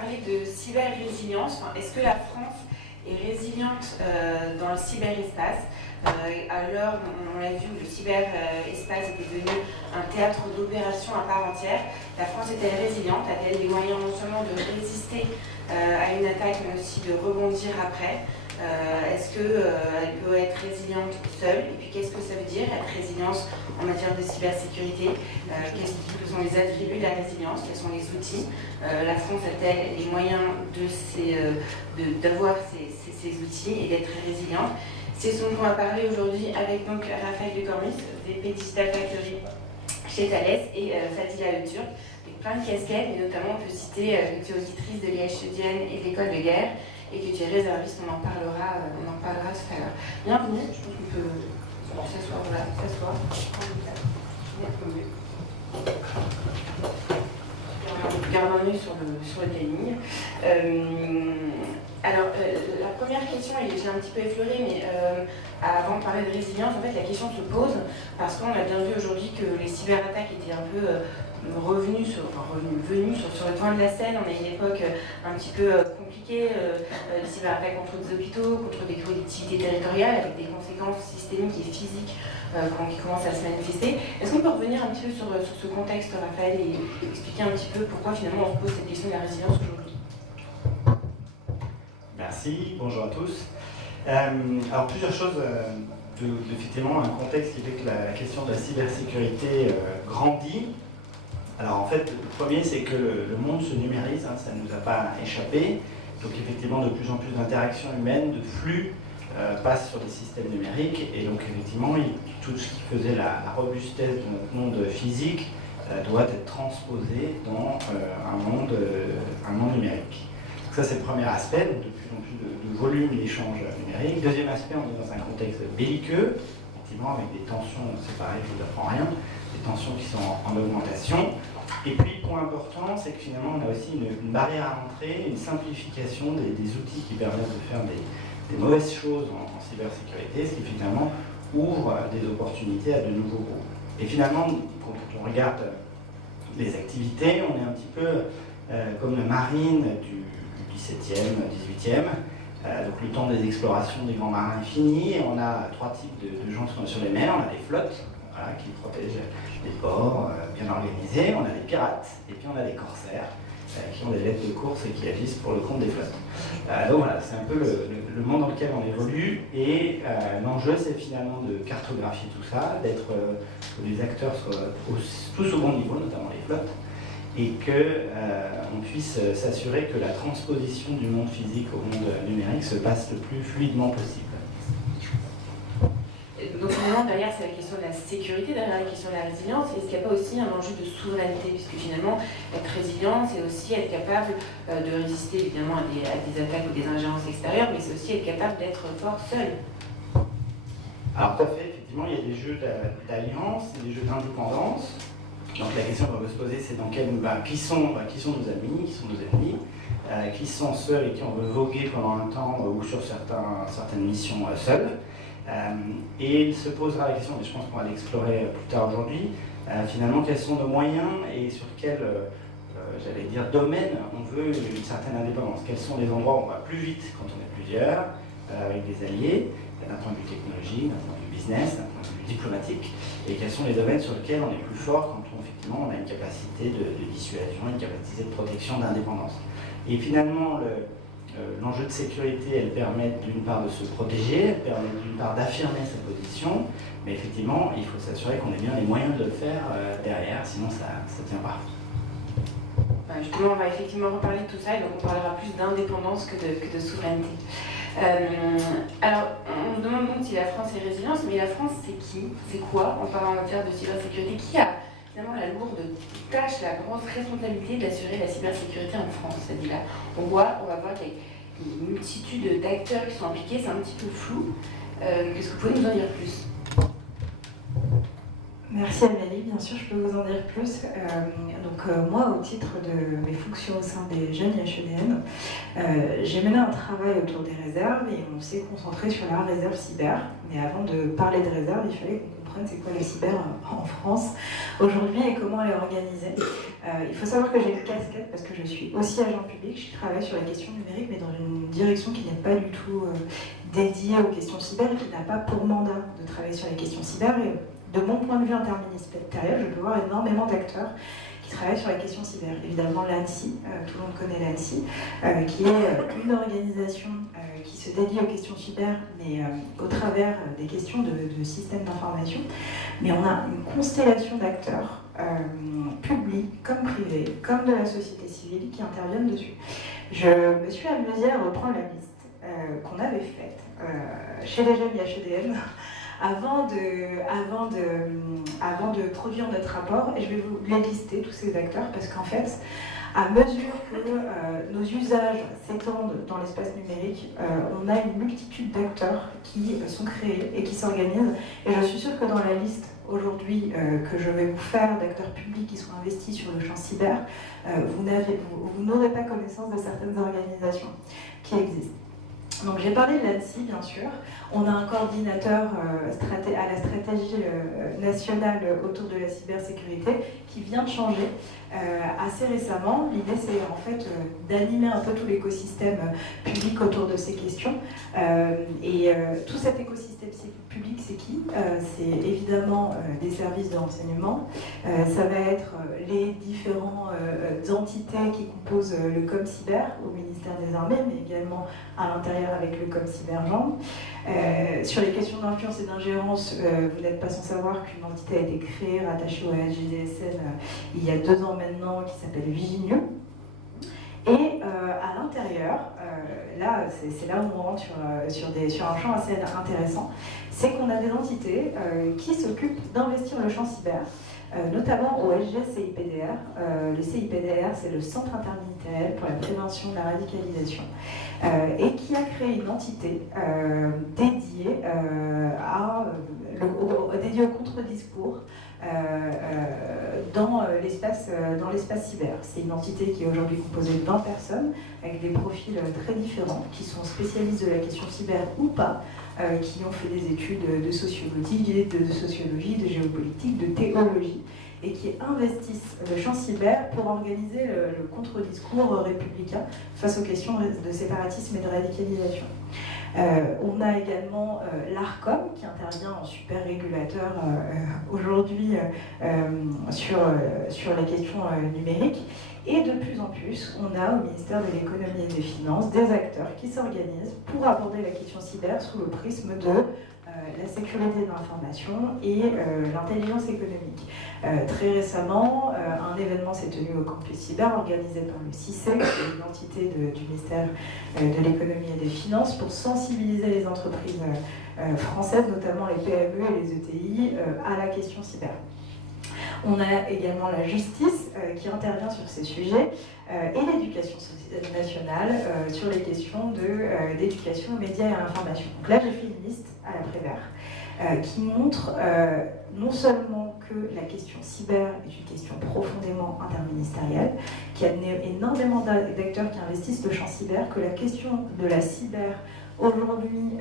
parler de cyber-résilience. Enfin, est-ce que la France est résiliente dans le cyberespace à l'heure, on l'a vu, où le cyberespace était devenu un théâtre d'opération à part entière. La France est-elle résiliente? A-t-elle les moyens non seulement de résister à une attaque, mais aussi de rebondir après? Est-ce qu'elle peut être résiliente seule? Et puis qu'est-ce que ça veut dire être résilience en matière de cybersécurité? Quels sont les attributs de la résilience? Quels sont les outils? La France a-t-elle les moyens d'avoir ces outils et d'être résiliente? C'est ce dont on va parler aujourd'hui avec donc Raphaël Ducormis, VP Digital Factory chez Thales, et Fadila Le Turc, avec plein de casquettes, et notamment on peut citer que tu es auditrice de l'IHEDN et de l'école de guerre, et que tu es réserviste, on en parlera tout à l'heure. Bienvenue, je pense qu'on peut s'asseoir, voilà, s'asseoir. Garde un œil sur le planning. Alors, la première question, et j'ai un petit peu effleuré, mais avant de parler de résilience, en fait, la question se pose parce qu'on a bien vu aujourd'hui que les cyberattaques étaient un peu venues sur le devant de la scène. On a une époque un petit peu compliquée, des cyberattaques contre des hôpitaux, contre des collectivités territoriales, avec des conséquences systémiques et physiques qui commencent à se manifester. Est-ce qu'on peut revenir un petit peu sur ce contexte, Raphaël, et expliquer un petit peu pourquoi finalement on se pose cette question de la résilience aujourd'hui? Merci, bonjour à tous. Alors plusieurs choses, effectivement un contexte qui fait que la question de la cybersécurité grandit. Alors en fait, le premier c'est que le monde se numérise, hein, ça ne nous a pas échappé. Donc effectivement de plus en plus d'interactions humaines, de flux passent sur des systèmes numériques et donc effectivement tout ce qui faisait la robustesse de notre monde physique doit être transposé dans un monde numérique. Donc ça c'est le premier aspect, donc de plus en plus de volume d'échanges numériques. Deuxième aspect, on est dans un contexte belliqueux, effectivement avec des tensions, c'est pareil, je ne vous apprends rien, des tensions qui sont en augmentation. Et puis, point important, c'est que finalement, on a aussi une barrière à l'entrée, une simplification des outils qui permettent de faire des mauvaises choses en cybersécurité, ce qui finalement ouvre des opportunités à de nouveaux groupes. Et finalement, quand on regarde les activités, on est un petit peu comme la marine du 17e, 18e. Donc le temps des explorations des grands marins est fini. Et on a trois types de gens qui sont sur les mers. On a des flottes qui protègent les ports bien organisés. On a des pirates et puis on a des corsaires qui ont des lettres de course et qui agissent pour le compte des flottes. Donc voilà, c'est un peu le monde dans lequel on évolue. Et l'enjeu, c'est finalement de cartographier tout ça, que les acteurs soient tous au bon niveau, notamment les flottes, et qu'on puisse s'assurer que la transposition du monde physique au monde numérique se passe le plus fluidement possible. Donc finalement, derrière, c'est la question de la sécurité, derrière la question de la résilience. Est-ce qu'il n'y a pas aussi un enjeu de souveraineté? Puisque finalement, être résilient, c'est aussi être capable de résister évidemment à des attaques ou des ingérences extérieures, mais c'est aussi être capable d'être fort seul. Alors tout à fait, effectivement, il y a des jeux d'alliance, des jeux d'indépendance. Donc la question qu'on va se poser, c'est qui sont nos amis, qui sont nos ennemis, qui sont ceux avec qui on veut voguer pendant un temps ou sur certaines missions seuls. Et il se posera la question, et je pense qu'on va l'explorer plus tard aujourd'hui, finalement quels sont nos moyens et sur quel domaine on veut une certaine indépendance. Quels sont les endroits où on va plus vite quand on est plusieurs, avec des alliés, d'un point de vue technologique, d'un point de vue business, d'un point de vue diplomatique, et quels sont les domaines sur lesquels on est plus fort quand effectivement on a une capacité de dissuasion, une capacité de protection, d'indépendance. Et finalement, l'enjeu de sécurité, elle permet d'une part de se protéger, elle permet d'une part d'affirmer sa position, mais effectivement, il faut s'assurer qu'on ait bien les moyens de le faire derrière, sinon ça ne tient pas. Justement, on va effectivement reparler de tout ça, et donc on parlera plus d'indépendance que de souveraineté. Alors, on se demande donc si la France est résiliente, mais la France, c'est qui? C'est quoi en parlant en matière de cybersécurité? Qui a finalement la lourde tâche, la grosse responsabilité d'assurer la cybersécurité en France? C'est-à-dire là, on va voir qu'il y a une multitude d'acteurs qui sont impliqués, c'est un petit peu flou. Est-ce que vous pouvez nous en dire plus? Merci Amélie, bien sûr je peux vous en dire plus. Moi, au titre de mes fonctions au sein des jeunes IHEDN, j'ai mené un travail autour des réserves et on s'est concentré sur la réserve cyber. Mais avant de parler de réserve, il fallait qu'on comprennent c'est quoi la cyber en France aujourd'hui et comment elle est organisée. Il faut savoir que j'ai une casquette parce que je suis aussi agent public, je travaille sur les questions numériques mais dans une direction qui n'est pas du tout dédiée aux questions cyber et qui n'a pas pour mandat de travailler sur les questions cyber. Et de mon point de vue interministériel, je peux voir énormément d'acteurs qui travaillent sur la question cyber. Évidemment l'ANSSI, tout le monde connaît l'ANSSI, qui est une organisation qui se dédie aux questions cyber, mais au travers des questions de systèmes d'information. Mais on a une constellation d'acteurs, publics comme privés, comme de la société civile, qui interviennent dessus. Je me suis amusée à reprendre la liste qu'on avait faite chez les jeunes IHEDN avant de produire notre rapport, et je vais vous les lister, tous ces acteurs, parce qu'en fait, à mesure que nos usages s'étendent dans l'espace numérique, on a une multitude d'acteurs qui sont créés et qui s'organisent. Et je suis sûre que dans la liste aujourd'hui que je vais vous faire d'acteurs publics qui sont investis sur le champ cyber, vous n'aurez pas connaissance de certaines organisations qui existent. Donc j'ai parlé de l'ANSSI, bien sûr. On a un coordinateur à la stratégie nationale autour de la cybersécurité qui vient de changer assez récemment. L'idée, c'est en fait d'animer un peu tout l'écosystème public autour de ces questions. Tout cet écosystème public, c'est qui? C'est évidemment des services de renseignement. Ça va être les différentes entités qui composent le ComCyber au ministère des Armées, mais également à l'intérieur avec le ComCyberGen. Sur les questions d'influence et d'ingérence, vous n'êtes pas sans savoir qu'une entité a été créée, rattachée au SGDSN il y a 2 ans maintenant, qui s'appelle Viginu. Et à l'intérieur, là, c'est là où on rentre sur un champ assez intéressant, c'est qu'on a des entités qui s'occupent d'investir le champ cyber, notamment au SG-CIPDR. Le CIPDR, c'est le Centre interministériel pour la prévention de la radicalisation, et qui a créé une entité dédiée au contre-discours dans l'espace cyber. C'est une entité qui est aujourd'hui composée de 20 personnes, avec des profils très différents, qui sont spécialistes de la question cyber ou pas, qui ont fait des études de sociologie, de géopolitique, de théologie, et qui investissent le champ cyber pour organiser le contre-discours républicain face aux questions de séparatisme et de radicalisation. On a également l'ARCOM qui intervient en super régulateur aujourd'hui sur les questions numériques. Et de plus en plus, on a au ministère de l'économie et des finances des acteurs qui s'organisent pour aborder la question cyber sous le prisme de la sécurité de l'information et l'intelligence économique. Très récemment, un événement s'est tenu au Campus Cyber organisé par le CICE, qui est une entité du ministère de l'économie et des finances, pour sensibiliser les entreprises françaises, notamment les PME et les ETI, à la question cyber. On a également la justice qui intervient sur ces sujets et l'éducation nationale sur les questions d'éducation aux médias et à l'information. Donc là, j'ai fait une liste à la Prévert qui montre non seulement que la question cyber est une question profondément interministérielle, qu'il y a énormément d'acteurs qui investissent le champ cyber, que la question de la cyber aujourd'hui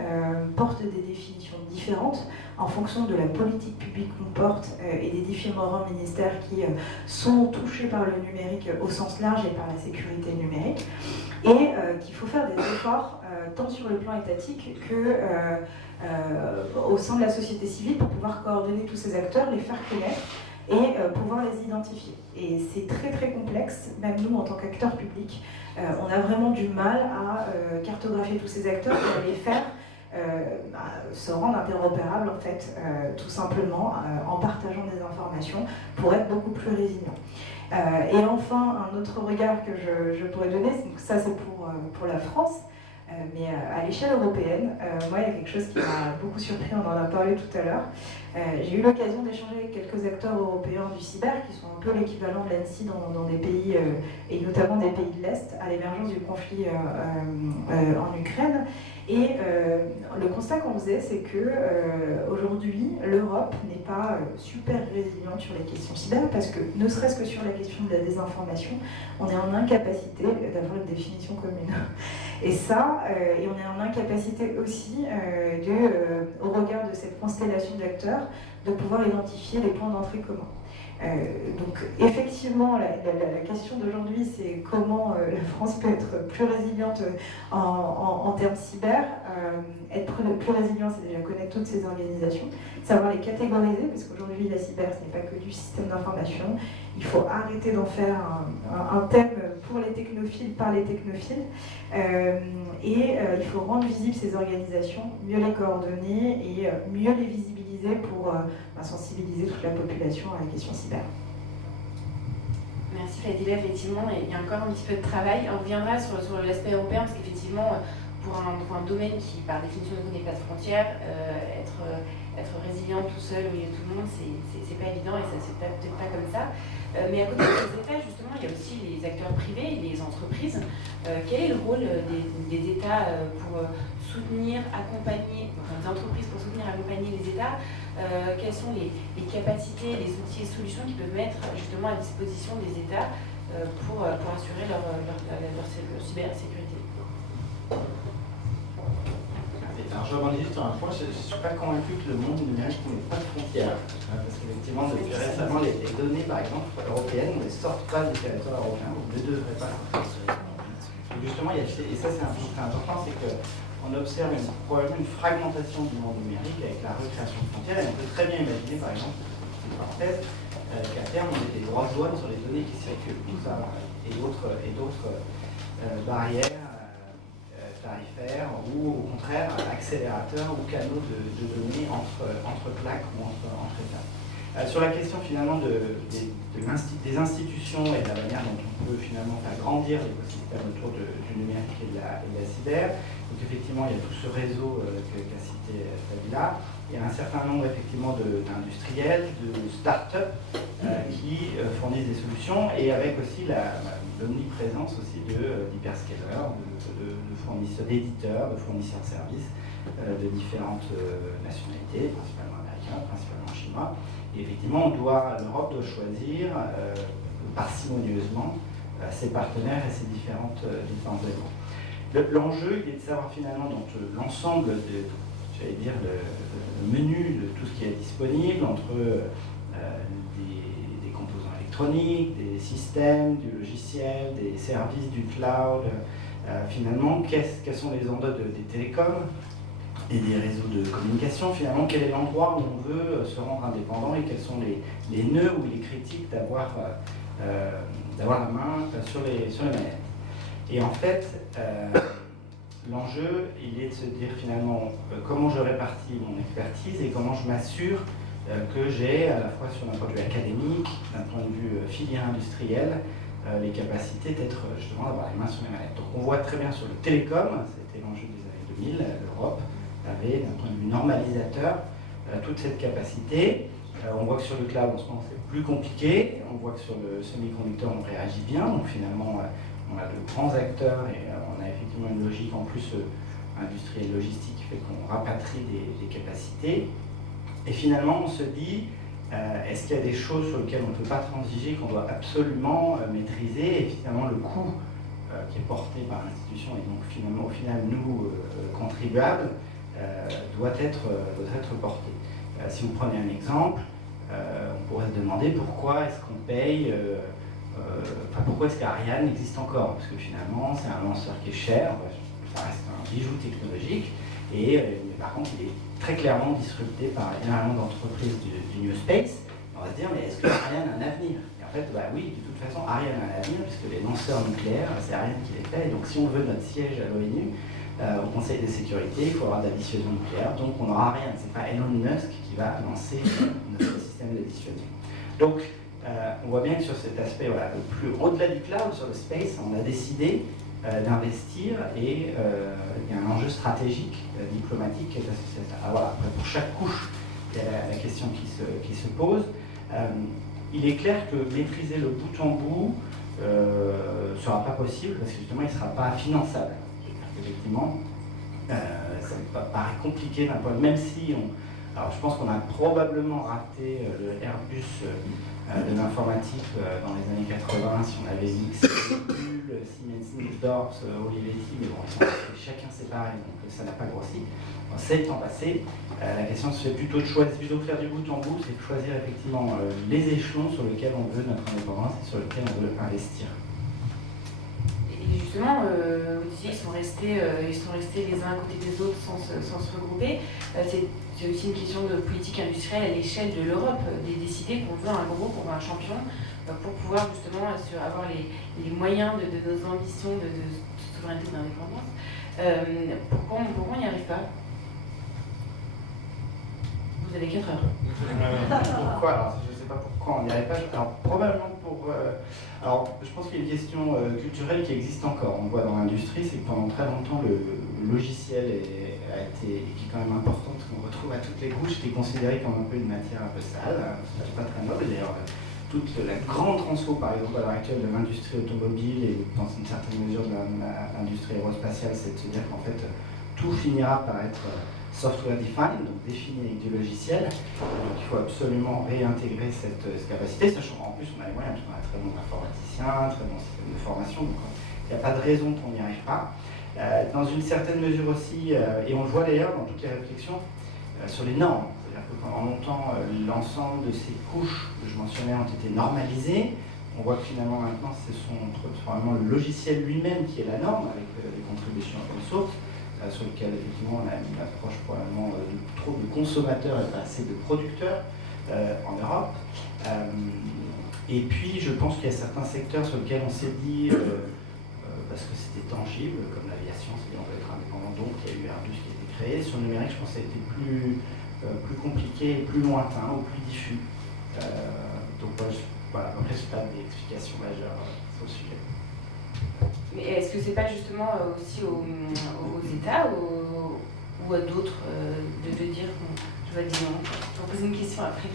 porte des définitions différentes en fonction de la politique publique qu'on porte et des différents ministères qui sont touchés par le numérique au sens large et par la sécurité numérique, et qu'il faut faire des efforts tant sur le plan étatique que au sein de la société civile pour pouvoir coordonner tous ces acteurs, les faire connaître et pouvoir les identifier. Et c'est très très complexe, même nous en tant qu'acteurs publics, on a vraiment du mal à cartographier tous ces acteurs et à les faire se rendre interopérables en fait, tout simplement en partageant des informations pour être beaucoup plus résilients. Et enfin, un autre regard que je pourrais donner, ça c'est pour la France, mais à l'échelle européenne, moi il y a quelque chose qui m'a beaucoup surpris, on en a parlé tout à l'heure. J'ai eu l'occasion d'échanger avec quelques acteurs européens du cyber qui sont un peu l'équivalent de l'ANSSI dans des pays, et notamment des pays de l'Est, à l'émergence du conflit en Ukraine. Et le constat qu'on faisait, c'est que aujourd'hui, l'Europe n'est pas super résiliente sur les questions cyber, parce que ne serait-ce que sur la question de la désinformation, on est en incapacité d'avoir une définition commune. Et ça, et on est en incapacité aussi, au regard de cette constellation d'acteurs, de pouvoir identifier les points d'entrée communs. Donc effectivement, la question d'aujourd'hui, c'est comment la France peut être plus résiliente en termes cyber. Être plus résilient, c'est déjà connaître toutes ces organisations, savoir les catégoriser, parce qu'aujourd'hui, la cyber, ce n'est pas que du système d'information. Il faut arrêter d'en faire un thème pour les technophiles, par les technophiles. Il faut rendre visibles ces organisations, mieux les coordonner et mieux les visibiliser pour sensibiliser toute la population à la question cyber. Merci Fadila, effectivement, il y a encore un petit peu de travail. On reviendra sur l'aspect européen, parce qu'effectivement, pour un domaine qui, par définition, ne connaît pas de frontières, être résilient tout seul au milieu de tout le monde, c'est pas évident et ça se fait peut-être pas comme ça. Mais à côté des États, justement, il y a aussi les acteurs privés, les entreprises. Quel est le rôle des États pour soutenir, accompagner, enfin des entreprises pour soutenir, accompagner les États? Quelles sont les capacités, les outils et solutions qui peuvent mettre justement à disposition des États pour assurer leur cybersécurité? Alors je rebondis juste sur un point, je ne suis pas convaincu que le monde numérique n'ait pas de frontières. Parce qu'effectivement, depuis récemment, les données, par exemple, européennes, ne sortent pas du territoire européen, ou ne devraient pas sortir. Donc justement, et ça c'est un point très important, c'est qu'on observe probablement une fragmentation du monde numérique avec la recréation de frontières. Et on peut très bien imaginer, par exemple, une parenthèse, qu'à terme, on ait des droits de douane sur les données qui circulent, tout ça, et d'autres barrières tarifaires ou au contraire accélérateurs ou canaux de données entre plaques ou entre États. Sur la question finalement des institutions et de la manière dont on peut finalement faire grandir l'écosystème autour du numérique et de la cyber, donc effectivement il y a tout ce réseau qu'a cité Fadila, il y a un certain nombre effectivement d'industriels, de start-up qui fournissent des solutions et avec aussi l'omniprésence aussi d'hyperscalers, de fournisseurs, d'éditeurs, de fournisseurs de services de différentes nationalités, principalement américains, principalement chinois. Et effectivement, l'Europe doit choisir parcimonieusement ses partenaires et ses différents éléments. L'enjeu, il est de savoir finalement dans l'ensemble le menu de tout ce qui est disponible entre des composants électroniques, des systèmes, du logiciel, des services, du cloud. Finalement, quels sont les enjeux des télécoms et des réseaux de communication? Finalement, quel est l'endroit où on veut se rendre indépendant et quels sont les nœuds où il est critique d'avoir la main sur les manettes. Et en fait, l'enjeu, il est de se dire finalement comment je répartis mon expertise et comment je m'assure que j'ai, à la fois sur un point de vue académique, d'un point de vue filière industrielle, les capacités d'être justement d'avoir les mains sur les manettes. Donc on voit très bien sur le télécom, c'était l'enjeu des années 2000, l'Europe avait d'un point de vue normalisateur toute cette capacité. On voit que sur le cloud en ce moment c'est plus compliqué, on voit que sur le semi-conducteur on réagit bien, donc finalement on a de grands acteurs et on a effectivement une logique en plus industrielle logistique qui fait qu'on rapatrie des capacités. Et finalement on se dit, est-ce qu'il y a des choses sur lesquelles on ne peut pas transiger, qu'on doit absolument maîtriser, et finalement le coût qui est porté par l'institution et donc finalement au final nous contribuables doit être porté. Si vous prenez un exemple, on pourrait se demander pourquoi est-ce qu'on paye, pourquoi est-ce qu'Ariane existe encore, parce que finalement c'est un lanceur qui est cher, ça reste un bijou technologique, mais par contre il est très clairement disrupté par énormément d'entreprises du New Space. On va se dire, mais est-ce que Ariane a un avenir? Et en fait, oui, de toute façon, Ariane a un avenir, puisque les lanceurs nucléaires, c'est Ariane qui les fait. Et donc, si on veut notre siège à l'ONU, au Conseil de sécurité, il faut avoir de la dissuasion nucléaire. Donc, on n'aura rien. Ce n'est pas Elon Musk qui va lancer notre système de dissuasion. Donc, on voit bien que sur cet aspect, le plus au-delà du cloud, sur le space, on a décidé d'investir et il y a un enjeu stratégique, diplomatique qui est associé à ça. Alors, après, pour chaque couche, il y a la question qui se pose. Il est clair que maîtriser le bout en bout ne sera pas possible parce que justement il ne sera pas finançable. Effectivement, ça paraît compliqué d'un point de vue, même si alors je pense qu'on a probablement raté le Airbus de l'informatique dans les années 80, si on avait mixé Bull, Siemens, Dorps, Olivetti, mais bon, chacun séparé, donc ça n'a pas grossi. En 7 ans passés, la question se fait plutôt de faire du bout en bout, c'est de choisir effectivement les échelons sur lesquels on veut notre indépendance et sur lesquels on veut investir. Et justement, vous disiez qu'ils sont restés les uns à côté des autres sans se regrouper. C'est aussi une question de politique industrielle à l'échelle de l'Europe, de décider qu'on veut un groupe, qu'on veut un champion, pour pouvoir justement avoir les moyens de nos ambitions de souveraineté et d'indépendance. Pourquoi on n'y arrive pas? Vous avez 4 heures. Pourquoi? Alors, je ne sais pas pourquoi on n'y arrive pas. Alors, probablement pour... alors, je pense qu'il y a une question culturelle qui existe encore. On le voit dans l'industrie, c'est que pendant très longtemps, le logiciel a été, qui est quand même important, parce qu'on retrouve à toutes les couches, était considéré comme un peu une matière un peu sale. Ce n'est pas très noble. D'ailleurs, toute la grande transfo, par exemple, à l'heure actuelle, de l'industrie automobile et dans une certaine mesure de l'industrie aérospatiale, c'est de se dire qu'en fait, tout finira par être software defined, donc défini avec du logiciel. Donc il faut absolument réintégrer cette capacité, sachant qu'en plus on a les moyens, parce qu'on a un très bon informaticien, un très bon système de formation, donc il n'y a pas de raison qu'on n'y arrive pas. Dans une certaine mesure aussi, et on le voit d'ailleurs dans toutes les réflexions, sur les normes. C'est-à-dire que pendant longtemps, l'ensemble de ces couches que je mentionnais ont été normalisées. On voit que finalement maintenant, ce sont vraiment le logiciel lui-même qui est la norme, avec des contributions open source, sur lequel effectivement on a une approche probablement trop de consommateurs et pas assez de producteurs en Europe. Et puis je pense qu'il y a certains secteurs sur lesquels on s'est dit, parce que c'était tangible, comme l'aviation, c'est-à-dire on veut être indépendant, donc il y a eu Airbus qui a été créé. Sur le numérique, je pense que ça a été plus compliqué, plus lointain ou plus diffus. Donc voilà, après je n'ai pas d'explication majeure sur le sujet. Mais est-ce que c'est pas justement aussi aux États ou à d'autres de dire je vais dire non, je vais poser une question après.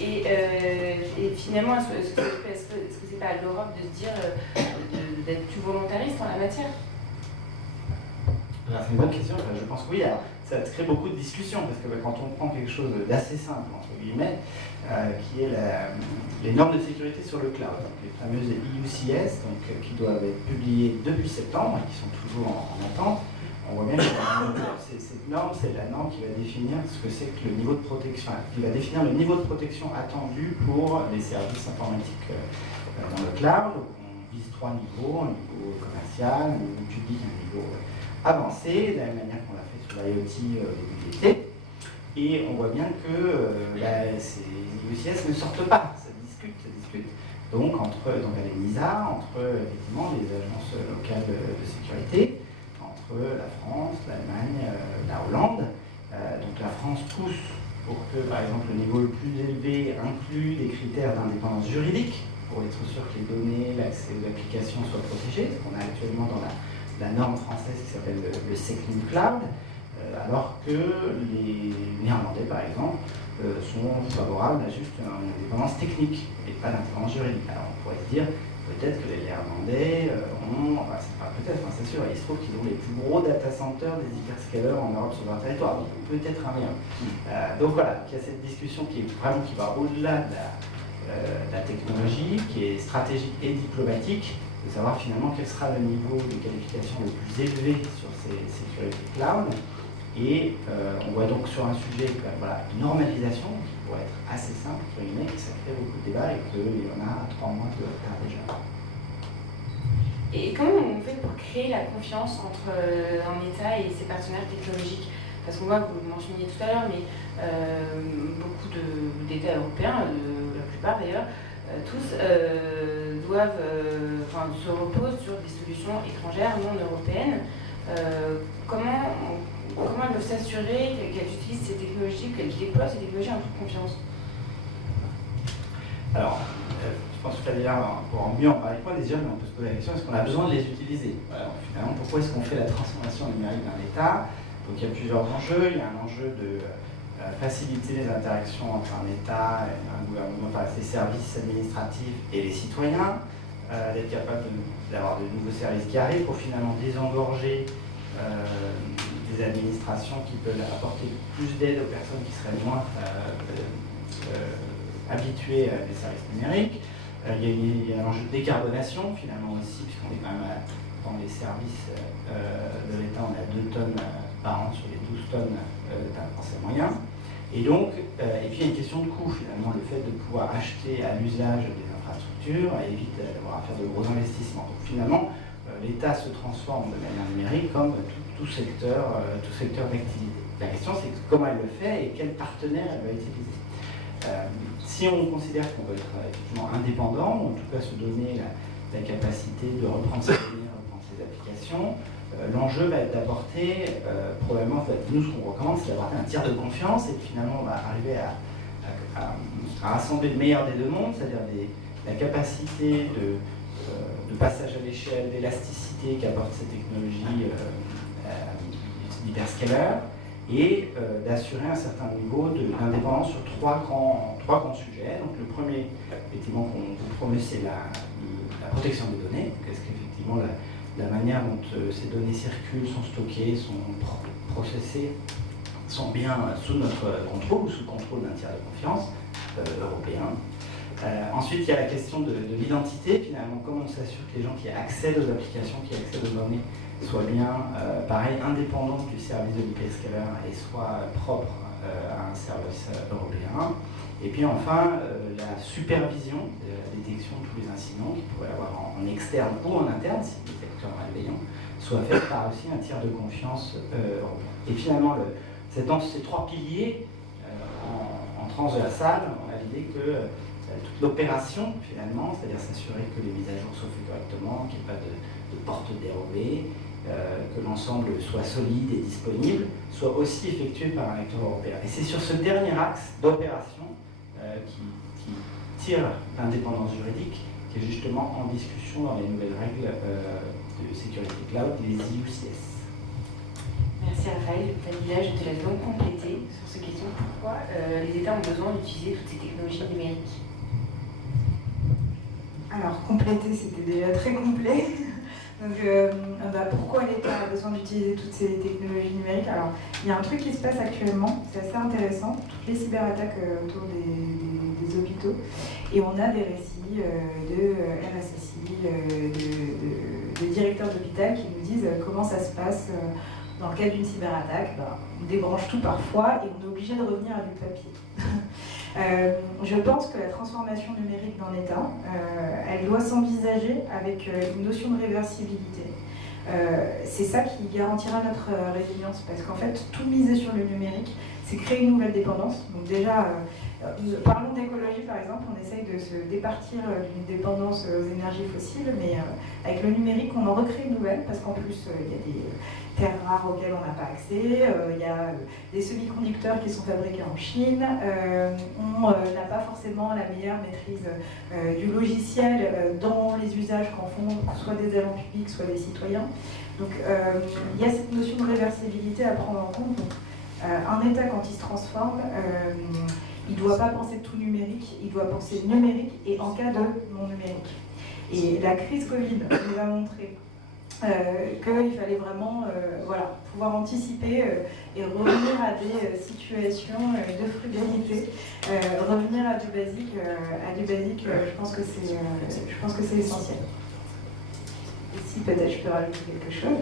Et finalement, est-ce que c'est pas à l'Europe de se dire d'être plus volontariste en la matière? C'est une bonne question. Je pense que oui. Alors, ça crée beaucoup de discussions parce que quand on prend quelque chose d'assez simple, entre guillemets, qui est les normes de sécurité sur le cloud, donc les fameuses EUCS, donc, qui doivent être publiées depuis septembre et qui sont toujours en attente, on voit bien que cette norme, c'est la norme qui va définir ce que c'est que le niveau de protection, qui va définir le niveau de protection attendu pour les services informatiques dans le cloud. Donc, on vise 3 niveaux, un niveau commercial, un niveau public, un niveau avancé, de la même manière qu'on l'a fait sur l'IoT début de l'été. Et on voit bien que ces EUCS ne sortent pas, ça discute. Donc, à l'ENISA, entre effectivement les agences locales de sécurité, entre la France, l'Allemagne, la Hollande. Donc la France pousse pour que, par exemple, le niveau le plus élevé inclue des critères d'indépendance juridique, pour être sûr que les données, l'accès aux applications soient protégés, ce qu'on a actuellement dans la norme française qui s'appelle le SecNum Cloud, alors que les Néerlandais, par exemple, sont favorables à juste une indépendance technique et pas d'indépendance juridique. Alors on pourrait se dire, peut-être que les Néerlandais c'est pas peut-être, c'est sûr, il se trouve qu'ils ont les plus gros data centers des hyperscalers en Europe sur leur territoire, donc peut-être un lien. Donc voilà, il y a cette discussion qui va au-delà de la technologie, qui est stratégique et diplomatique, de savoir finalement quel sera le niveau de qualification le plus élevé sur ces sécurités cloud. Et on voit donc sur un sujet une normalisation qui pourrait être assez simple, entre guillemets, que ça crée beaucoup de débats et qu'il y en a 3 mois de retard déjà. Et comment on fait pour créer la confiance entre un État et ses partenaires technologiques? Parce qu'on voit, vous le mentionniez tout à l'heure, mais beaucoup d'États européens, la plupart d'ailleurs, tous se reposent sur des solutions étrangères, non européennes. Comment elles doivent s'assurer qu'elles utilisent ces technologies, qu'elles déploient ces technologies en toute confiance? Alors, je pense que pour mieux en parler, déjà, on peut se poser la question, est-ce qu'on a besoin de les utiliser? Finalement, pourquoi est-ce qu'on fait la transformation numérique d'un État? Donc il y a plusieurs enjeux. Il y a un enjeu de faciliter les interactions entre un État, un gouvernement, ses services administratifs et les citoyens, d'être capable d'avoir de nouveaux services qui arrivent pour finalement désengorger des administrations qui peuvent apporter plus d'aide aux personnes qui seraient moins habitués à des services numériques. Il y a un enjeu de décarbonation finalement aussi, puisqu'on est quand même dans les services de l'État, on a 2 tonnes par an sur les 12 tonnes d'un Français moyen. Et donc, et puis il y a une question de coût finalement, le fait de pouvoir acheter à l'usage des infrastructures évite d'avoir à faire de gros investissements. Donc finalement, l'État se transforme de manière numérique comme tout secteur d'activité. La question c'est comment elle le fait et quel partenaire elle va utiliser. Si on considère qu'on veut être effectivement indépendant, ou en tout cas se donner la capacité de reprendre ses données, reprendre ses applications, l'enjeu va être d'apporter, probablement, nous ce qu'on recommande, c'est d'apporter un tiers de confiance et finalement on va arriver à rassembler le meilleur des 2 mondes, c'est-à-dire la capacité de passage à l'échelle, d'élasticité qu'apportent ces technologies d'hyperscaler et d'assurer un certain niveau d'indépendance sur 3 grands sujets. Donc le premier, effectivement, qu'on vous promet, c'est la protection des données. Est-ce qu'effectivement la manière dont ces données circulent, sont stockées, sont processées, sont bien sous notre contrôle ou sous le contrôle d'un tiers de confiance européen. Ensuite, il y a la question de l'identité, finalement, comment on s'assure que les gens qui accèdent aux applications, qui accèdent aux données, soient bien, pareil, indépendants du service de l'hyperscaler et soient propres à un service européen. Et puis enfin, la supervision de la détection de tous les incidents qui pourraient avoir en externe ou en interne, si les acteurs malveillants, soit faite par aussi un tiers de confiance européen. Et finalement, ces 3 piliers, en transversal, on a l'idée que toute l'opération, finalement, c'est-à-dire s'assurer que les mises à jour soient faites correctement, qu'il n'y ait pas de portes dérobées, que l'ensemble soit solide et disponible, soit aussi effectué par un acteur européen. Et c'est sur ce dernier axe d'opération qui tire l'indépendance juridique, qui est justement en discussion dans les nouvelles règles de sécurité cloud, les IUCS. Merci Raphaël. Vanilla, je te laisse donc compléter sur ces questions. Pourquoi les États ont besoin d'utiliser toutes ces technologies numériques? Alors, compléter, c'était déjà très complet. Donc, pourquoi l'État a besoin d'utiliser toutes ces technologies numériques? Alors, il y a un truc qui se passe actuellement, c'est assez intéressant, toutes les cyberattaques autour des hôpitaux, et on a des récits de RSSI, de directeurs d'hôpital qui nous disent comment ça se passe dans le cadre d'une cyberattaque. On débranche tout parfois et on est obligé de revenir à du papier. Je pense que la transformation numérique d'un État, elle doit s'envisager avec une notion de réversibilité. C'est ça qui garantira notre résilience, parce qu'en fait, tout miser sur le numérique, c'est créer une nouvelle dépendance. Donc déjà, parlons d'écologie par exemple, on essaye de se départir d'une dépendance aux énergies fossiles, mais avec le numérique, on en recrée une nouvelle, parce qu'en plus, il y a des terres rares auxquelles on n'a pas accès, il y a des semi-conducteurs qui sont fabriqués en Chine, on n'a pas forcément la meilleure maîtrise du logiciel dans les usages qu'en font soit des agents publics, soit des citoyens. Donc il y a cette notion de réversibilité à prendre en compte. Donc, un État, quand il se transforme, il ne doit pas penser tout numérique, il doit penser numérique et en cas de non numérique. Et la crise Covid nous a montré qu'il fallait vraiment pouvoir anticiper et revenir à des situations de frugalité, revenir à du basique, je pense que c'est essentiel. Ici, peut-être je peux rajouter quelque chose.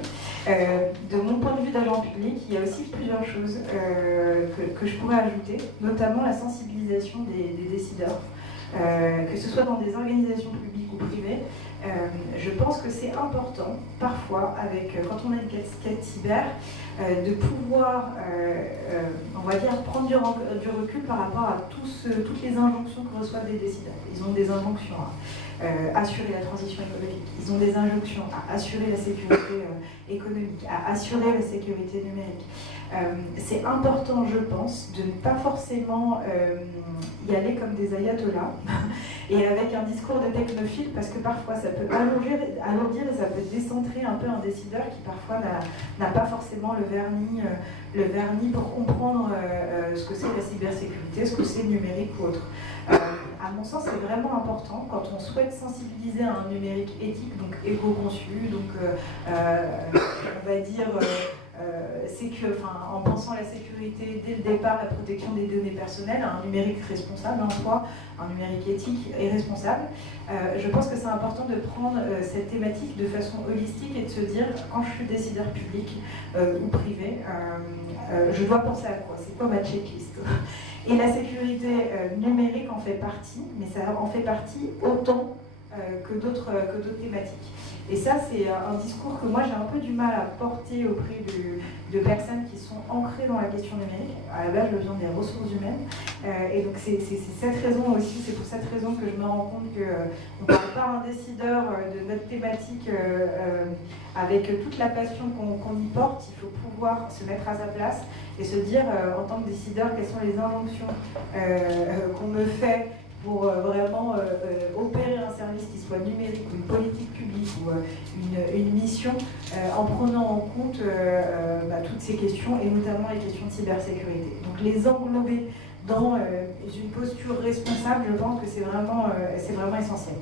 De mon point de vue d'agent public, il y a aussi plusieurs choses que je pourrais ajouter, notamment la sensibilisation des décideurs, que ce soit dans des organisations publiques ou privées. Je pense que c'est important, parfois, quand on a une casquette cyber, de pouvoir, on va dire, prendre du recul par rapport à toutes les injonctions que reçoivent les décideurs. Ils ont des injonctions à assurer la transition écologique, ils ont des injonctions à assurer la sécurité économique, à assurer la sécurité numérique. C'est important, je pense, de ne pas forcément y aller comme des ayatollahs et avec un discours de technophile, parce que parfois ça peut alourdir et ça peut décentrer un peu un décideur qui parfois n'a pas forcément le vernis pour comprendre ce que c'est la cybersécurité, ce que c'est le numérique ou autre. À mon sens, c'est vraiment important quand on souhaite sensibiliser à un numérique éthique, donc éco-conçu, donc on va dire c'est que, en pensant à la sécurité dès le départ, la protection des données personnelles, un numérique responsable en soi, un numérique éthique et responsable, je pense que c'est important de prendre cette thématique de façon holistique et de se dire, quand je suis décideur public ou privé, je dois penser à quoi? C'est quoi ma checklist? Et la sécurité numérique en fait partie, mais ça en fait partie autant que d'autres thématiques. Et ça, c'est un discours que moi j'ai un peu du mal à porter auprès de personnes qui sont ancrées dans la question numérique. À la base, je viens des ressources humaines. Et donc c'est cette raison aussi, c'est pour cette raison que je me rends compte qu'on ne parle pas à un décideur de notre thématique avec toute la passion qu'on y porte. Il faut pouvoir se mettre à sa place et se dire en tant que décideur quelles sont les injonctions qu'on me fait pour vraiment opérer un service qui soit numérique ou une politique publique ou une mission en prenant en compte toutes ces questions et notamment les questions de cybersécurité. Donc les englober dans une posture responsable, je pense que c'est vraiment essentiel.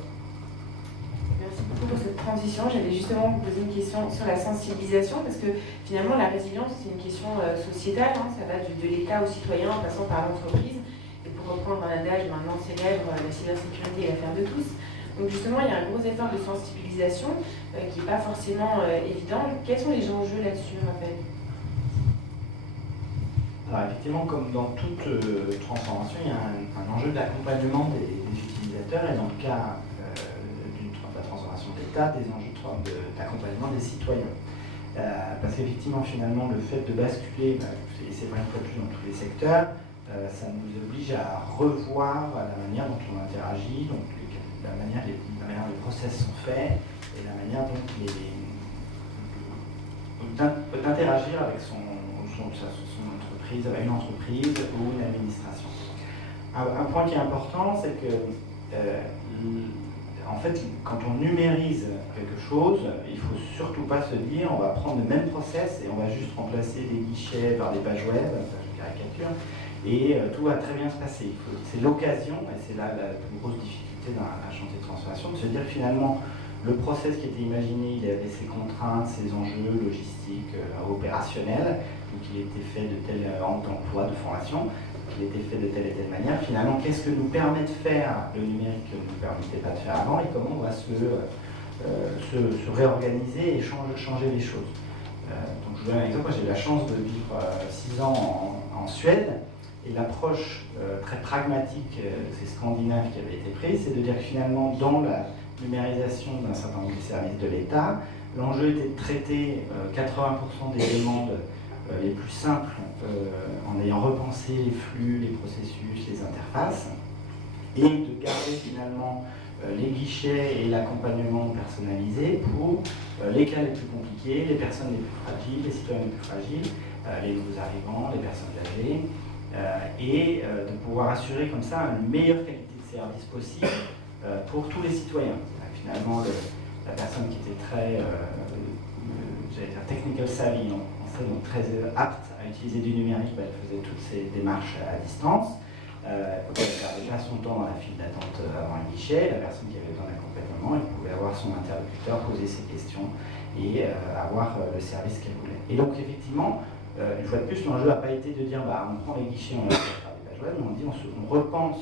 Merci beaucoup pour cette transition. J'allais justement vous poser une question sur la sensibilisation parce que finalement la résilience c'est une question sociétale, hein, ça va de l'État au citoyen en passant par l'entreprise. Et pour reprendre un adage maintenant célèbre, la cybersécurité est l'affaire de tous. Donc justement, il y a un gros effort de sensibilisation qui n'est pas forcément évident. Quels sont les enjeux là-dessus, Raphaël? Alors effectivement, comme dans toute transformation, il y a un enjeu d'accompagnement des utilisateurs et dans le cas de la transformation d'État, des enjeux d'accompagnement des citoyens. Parce qu'effectivement, finalement, le fait de basculer, et c'est vrai une fois de plus dans tous les secteurs, ça nous oblige à revoir la manière dont on interagit, donc la manière dont les process sont faits et la manière dont d'interagir avec son entreprise, avec une entreprise ou une administration. Un point qui est important, c'est que en fait, quand on numérise quelque chose, il ne faut surtout pas se dire on va prendre le même process et on va juste remplacer des guichets par des pages web, je caricature, et tout va très bien se passer. C'est l'occasion, et c'est là la plus grosse difficulté dans un chantier de transformation, de se dire finalement le process qui était imaginé, il avait ses contraintes, ses enjeux logistiques, opérationnels, donc il était fait de tel emploi, de formation, il était fait de telle et telle manière. Finalement, qu'est-ce que nous permet de faire le numérique que ne nous permettait pas de faire avant et comment on va se réorganiser et changer les choses. Donc je vous donne un exemple, moi j'ai eu la chance de vivre 6 ans en Suède. Et l'approche très pragmatique ces Scandinaves qui avait été prise, c'est de dire que finalement, dans la numérisation d'un certain nombre de services de l'État, l'enjeu était de traiter 80% des demandes les plus simples en ayant repensé les flux, les processus, les interfaces, et de garder finalement les guichets et l'accompagnement personnalisé pour les cas les plus compliqués, les personnes les plus fragiles, les citoyens les plus fragiles, les nouveaux arrivants, les personnes âgées, et de pouvoir assurer comme ça une meilleure qualité de service possible pour tous les citoyens. Finalement, la personne qui était très technical savvy, donc très apte à utiliser du numérique, elle faisait toutes ces démarches à distance. Elle ne perdait pas son temps dans la file d'attente avant un guichet. La personne qui avait besoin d'accompagnement, elle pouvait avoir son interlocuteur, poser ses questions et avoir le service qu'elle voulait. Et donc effectivement, une fois de plus, l'enjeu n'a pas été de dire on prend les guichets, on va faire des pages web, mais on dit on repense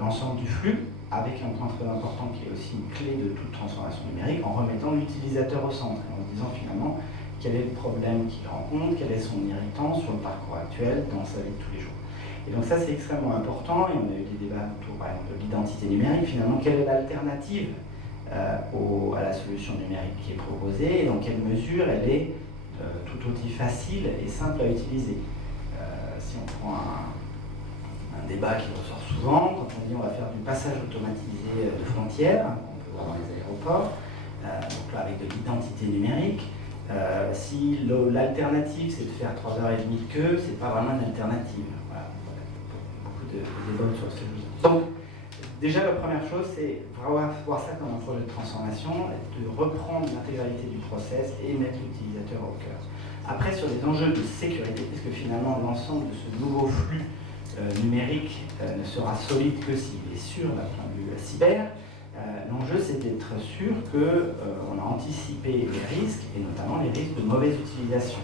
l'ensemble du flux avec un point très important qui est aussi une clé de toute transformation numérique en remettant l'utilisateur au centre et en se disant finalement quel est le problème qu'il rencontre, quel est son irritant sur le parcours actuel dans sa vie de tous les jours. Et donc ça c'est extrêmement important et on a eu des débats autour par exemple de l'identité numérique, finalement quelle est l'alternative à la solution numérique qui est proposée et dans quelle mesure elle est tout aussi facile et simple à utiliser. Si on prend un débat qui ressort souvent, quand on dit on va faire du passage automatisé de frontières, on peut voir dans les aéroports, donc là avec de l'identité numérique, si l'alternative c'est de faire 3h30 de queue, c'est pas vraiment une alternative. Voilà. Beaucoup de débats sur ce sujet. Donc, déjà, la première chose, c'est voir ça comme un projet de transformation, de reprendre l'intégralité du process et mettre l'utilisateur au cœur. Après, sur les enjeux de sécurité, puisque finalement l'ensemble de ce nouveau flux numérique ne sera solide que s'il est sûr d'un point de vue cyber, l'enjeu c'est d'être sûr qu'on a anticipé les risques, et notamment les risques de mauvaise utilisation.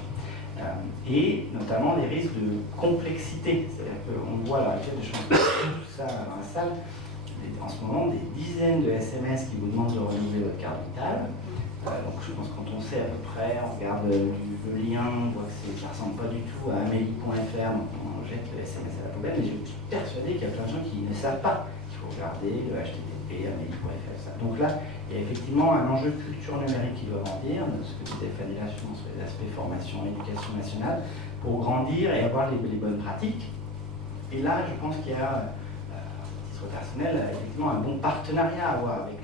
et notamment des risques de complexité. C'est-à-dire qu'on voit à l'heure actuelle, je pense tout ça dans la salle, en ce moment des dizaines de SMS qui vous demandent de renouveler votre carte vitale. Donc je pense que quand on sait à peu près, on regarde le lien, on voit que ça ne ressemble pas du tout à amélie.fr, donc on jette le SMS à la poubelle, mais je suis persuadé qu'il y a plein de gens qui ne savent pas qu'il faut regarder le HTTP, amélie.fr, ça. Donc là, il y a effectivement un enjeu de culture numérique qui doit grandir, ce que disait Fanny Lachon sur les aspects formation, éducation nationale, pour grandir et avoir les bonnes pratiques. Et là, je pense qu'il y a, à titre personnel, effectivement un bon partenariat à avoir avec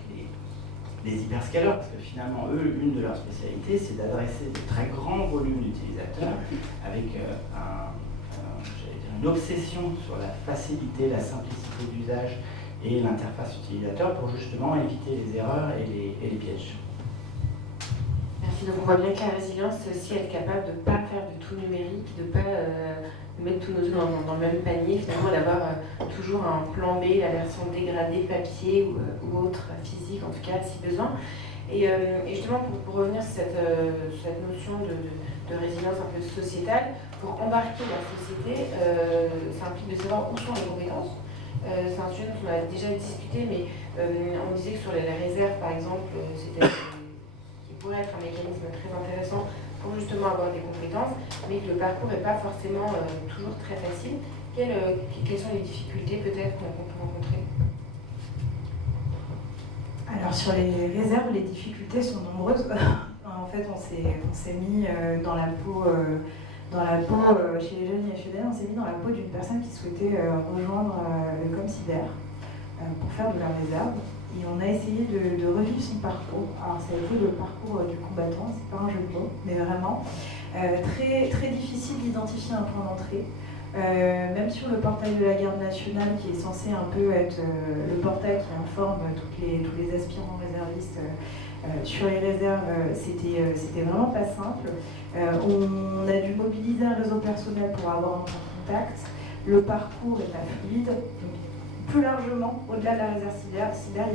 les hyperscalers, parce que finalement, eux, une de leurs spécialités, c'est d'adresser de très grands volumes d'utilisateurs avec une obsession sur la facilité, la simplicité d'usage et l'interface utilisateur pour justement éviter les erreurs et les pièges. Merci. Donc on voit bien que la résilience, c'est aussi être capable de ne pas faire du tout numérique, de ne pas mettre tous nos œufs dans le même panier, finalement d'avoir toujours un plan B, la version dégradée papier ou autre, physique en tout cas, si besoin. Et justement, pour revenir sur cette notion de résilience un peu sociétale, pour embarquer la société, ça implique de savoir où sont les compétences. C'est un sujet dont on a déjà discuté, mais on disait que sur les réserves, par exemple, qui pourrait être un mécanisme très intéressant pour justement avoir des compétences, mais que le parcours n'est pas forcément toujours très facile. Quelles sont les difficultés peut-être qu'on peut rencontrer? Alors sur les réserves, les difficultés sont nombreuses. En fait, on s'est mis dans la peau chez les jeunes IHEDN, on s'est mis dans la peau d'une personne qui souhaitait rejoindre le ComCyber pour faire de la réserve. Et on a essayé de revivre son parcours. Alors ça a été le parcours du combattant, c'est pas un jeu de mots, mais vraiment très, très difficile d'identifier un point d'entrée. Même sur le portail de la garde nationale, qui est censé un peu être le portail qui informe tous les aspirants réservistes sur les réserves, c'était vraiment pas simple. On a dû mobiliser un réseau personnel pour avoir un point de contact. Le parcours est pas fluide. Donc, plus largement, au-delà de la réserve cyber,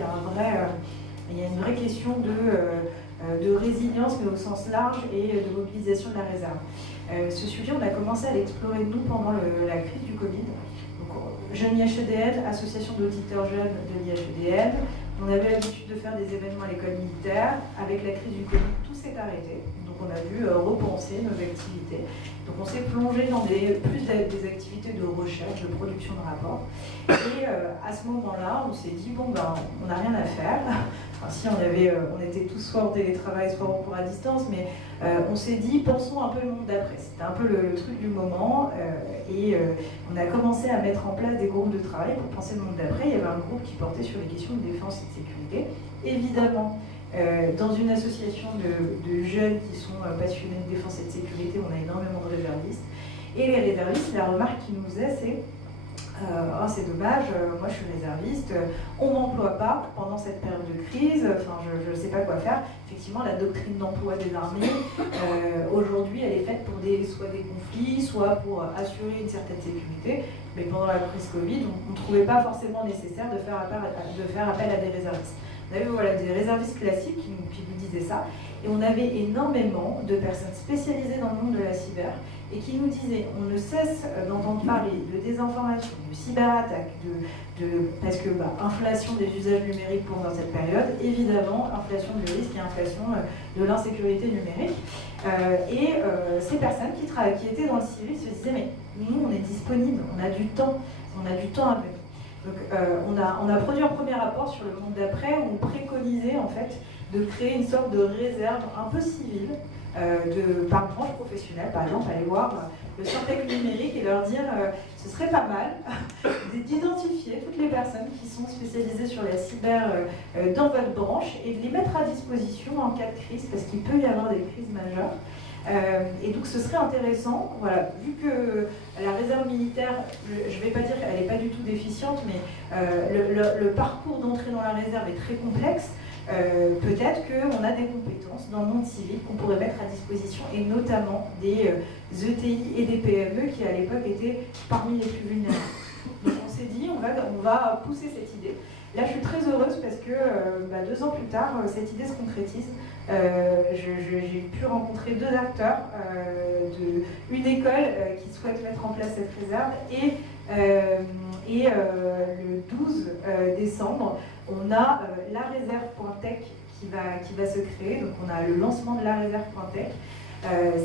il y a une vraie question de résilience, mais au sens large, et de mobilisation de la réserve. Ce sujet, on a commencé à l'explorer, nous, pendant la crise du Covid. Donc, Jeunes IHEDN, association d'auditeurs jeunes de l'IHEDN, on avait l'habitude de faire des événements à l'école militaire. Avec la crise du Covid, tout s'est arrêté. Donc on a dû repenser nos activités. Donc on s'est plongé dans des activités de recherche, de production de rapports. Et à ce moment-là, on s'est dit, bon, ben, on n'a rien à faire. Enfin, si on était tous soit en télétravail, soit en cours à distance, mais on s'est dit, pensons un peu le monde d'après. C'était un peu le truc du moment. On a commencé à mettre en place des groupes de travail pour penser le monde d'après. Il y avait un groupe qui portait sur les questions de défense et de sécurité. Évidemment, dans une association de jeunes qui sont passionnés de défense et de sécurité, on a énormément de réservistes. Et les réservistes, la remarque qu'ils nous faisaient, c'est oh, c'est dommage, moi je suis réserviste, on ne m'emploie pas pendant cette période de crise, enfin je ne sais pas quoi faire. Effectivement, la doctrine d'emploi des armées, aujourd'hui, elle est faite pour soit des conflits, soit pour assurer une certaine sécurité. Mais pendant la crise Covid, on ne trouvait pas forcément nécessaire de faire appel à des réservistes. On avait des réservistes classiques qui nous disaient ça, et on avait énormément de personnes spécialisées dans le monde de la cyber et qui nous disaient on ne cesse d'entendre parler de désinformation, de cyberattaque, parce que inflation des usages numériques pendant cette période, évidemment, inflation du risque et inflation de l'insécurité numérique. Ces personnes qui étaient dans le civil se disaient mais nous on est disponibles, on a du temps à venir. Donc on a produit un premier rapport sur le monde d'après où on préconisait en fait de créer une sorte de réserve un peu civile par branche professionnelle, par exemple aller voir le Surtech numérique et leur dire ce serait pas mal d'identifier toutes les personnes qui sont spécialisées sur la cyber dans votre branche et de les mettre à disposition en cas de crise, parce qu'il peut y avoir des crises majeures. Et donc ce serait intéressant, voilà, vu que la réserve militaire, je ne vais pas dire qu'elle n'est pas du tout déficiente, mais le parcours d'entrée dans la réserve est très complexe, peut-être qu'on a des compétences dans le monde civil qu'on pourrait mettre à disposition, et notamment des ETI et des PME qui à l'époque étaient parmi les plus vulnérables. Donc on s'est dit, on va pousser cette idée. Là je suis très heureuse parce que 2 ans plus tard, cette idée se concrétise. J'ai pu rencontrer 2 acteurs une école qui souhaite mettre en place cette réserve et le 12 décembre, on a la réserve.tech qui va se créer. Donc on a le lancement de la réserve.tech.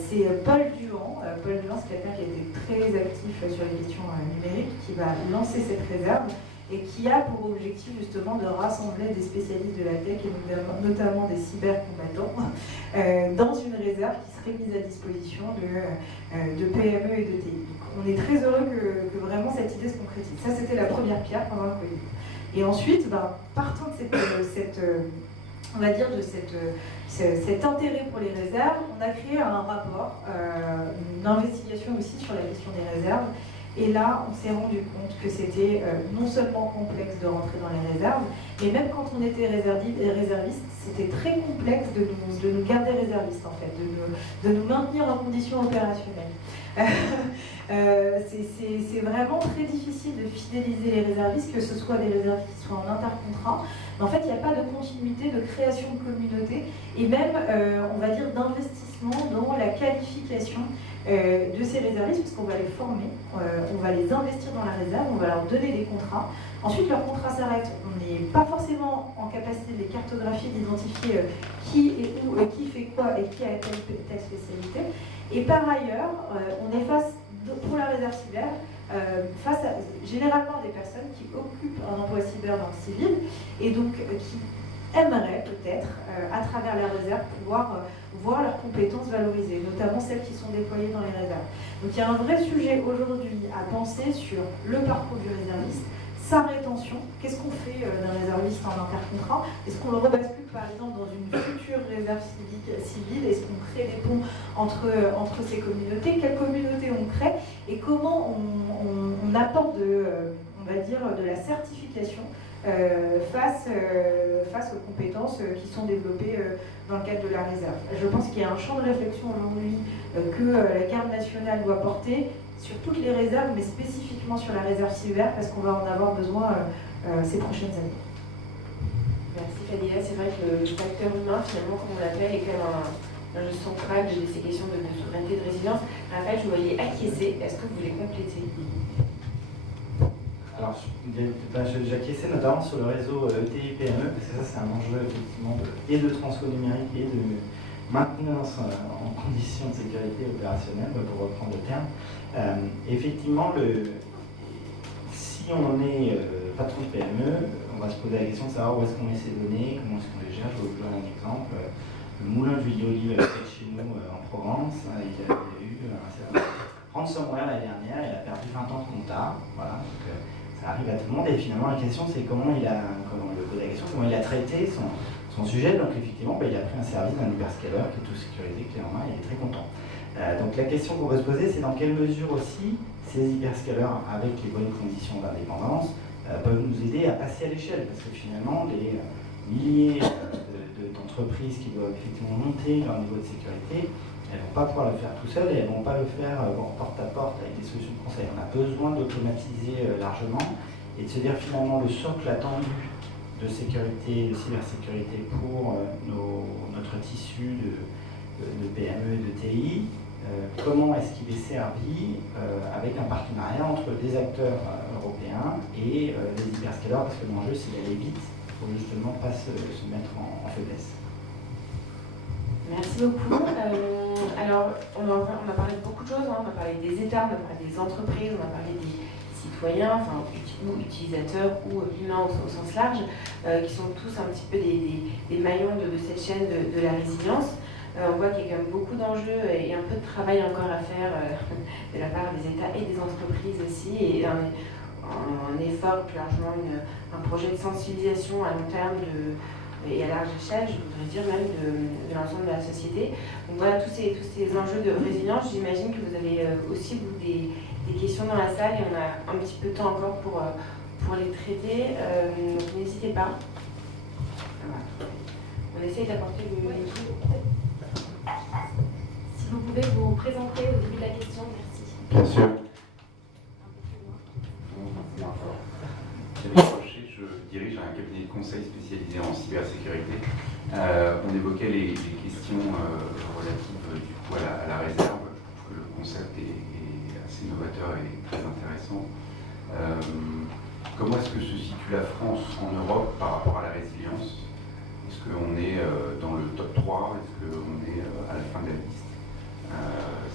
C'est Paul Duhan, c'est quelqu'un qui a été très actif sur les questions numériques, qui va lancer cette réserve et qui a pour objectif justement de rassembler des spécialistes de la tech et notamment des cybercombattants dans une réserve qui serait mise à disposition de PME et de TI. Donc, on est très heureux que vraiment cette idée se concrétise. Ça, c'était la première pierre pendant le Covid. Et ensuite, partant de on va dire de cet intérêt pour les réserves, on a créé un rapport, une investigation aussi sur la question des réserves. Et là, on s'est rendu compte que c'était non seulement complexe de rentrer dans les réserves, mais même quand on était réserviste, c'était très complexe de nous garder réservistes, en fait, de nous maintenir en conditions opérationnelles. C'est vraiment très difficile de fidéliser les réservistes, que ce soit des réservistes qui soient en intercontrat. Mais en fait, il n'y a pas de continuité, de création de communauté, et même, on va dire, d'investissement dans la qualification de ces réservistes, puisqu'on va les former, on va les investir dans la réserve, on va leur donner des contrats. Ensuite, leur contrat s'arrête, on n'est pas forcément en capacité de les cartographier, d'identifier qui est où, qui fait quoi et qui a telle spécialité. Et par ailleurs, on est face, pour la réserve cyber, face à généralement des personnes qui occupent un emploi cyber dans le civil et donc qui aimeraient peut-être, à travers la réserve, pouvoir voir leurs compétences valorisées, notamment celles qui sont déployées dans les réserves. Donc il y a un vrai sujet aujourd'hui à penser sur le parcours du réserviste, sa rétention, qu'est-ce qu'on fait d'un réserviste en intercontrat? Est-ce qu'on le rebascule par exemple dans une future réserve civile? Est-ce qu'on crée des ponts entre ces communautés? Quelles communautés on crée? Et comment on apporte on va dire, de la certification face aux compétences qui sont développées dans le cadre de la réserve. Je pense qu'il y a un champ de réflexion aujourd'hui que la garde nationale doit porter sur toutes les réserves, mais spécifiquement sur la réserve cyber, parce qu'on va en avoir besoin ces prochaines années. Merci Fadila. C'est vrai que le facteur humain, finalement, comme on l'appelle, est quand même un jeu central de ces questions de souveraineté et de résilience. Raphaël, je vous voyais acquiescer. Est-ce que vous voulez compléter? Alors, j'acquiesçais notamment sur le réseau ETI-PME, parce que ça, c'est un enjeu effectivement et de transfo numérique et de maintenance en conditions de sécurité opérationnelle, pour reprendre le terme. Effectivement, si on est patron de PME, on va se poser la question de savoir où est-ce qu'on met ces données, comment est-ce qu'on les gère. Je vais vous donner un exemple. Le moulin de l'huile d'olive près de chez nous en Provence, il a eu un certain ransomware l'année dernière, il a perdu 20 ans de compta. Voilà, donc, ça arrive à tout le monde, et finalement la question c'est comment il a traité son sujet. Donc effectivement, il a pris un service d'un hyperscaler qui est tout sécurisé, clé en main, et il est très content. Donc la question qu'on peut se poser, c'est dans quelle mesure aussi ces hyperscalers, avec les bonnes conditions d'indépendance, peuvent nous aider à passer à l'échelle, parce que finalement les milliers d'entreprises qui doivent effectivement monter leur niveau de sécurité, elles ne vont pas pouvoir le faire tout seul, et elles ne vont pas le faire porte à porte avec des solutions de conseil. On a besoin d'automatiser largement et de se dire finalement le socle attendu de sécurité, de cybersécurité pour notre tissu de PME et de TI, comment est-ce qu'il est servi avec un partenariat entre des acteurs européens et les hyperscalers, parce que l'enjeu c'est d'aller vite pour justement pas se mettre en faiblesse. Merci beaucoup. Alors, on a parlé de beaucoup de choses, on a parlé des États, on a parlé des entreprises, on a parlé des citoyens, enfin, ou utilisateurs ou humains au sens large, qui sont tous un petit peu des maillons de cette chaîne de la résilience. On voit qu'il y a quand même beaucoup d'enjeux et un peu de travail encore à faire de la part des États et des entreprises aussi, et un effort, plus largement un projet de sensibilisation à long terme et à large échelle, je voudrais dire même de l'ensemble de la société. Donc voilà, tous ces enjeux de résilience, j'imagine que vous avez aussi vous, des questions dans la salle, et on a un petit peu de temps encore pour les traiter, donc n'hésitez pas. Voilà. On essaye d'apporter le... Si vous pouvez vous présenter au début de la question, merci. Bien sûr. dirige un cabinet de conseil spécialisé en cybersécurité. On évoquait les questions relatives du coup à la réserve. Je trouve que le concept est assez novateur et très intéressant. Comment est-ce que se situe la France en Europe par rapport à la résilience? Est-ce qu'on est dans le top 3? Est-ce qu'on est à la fin de la liste?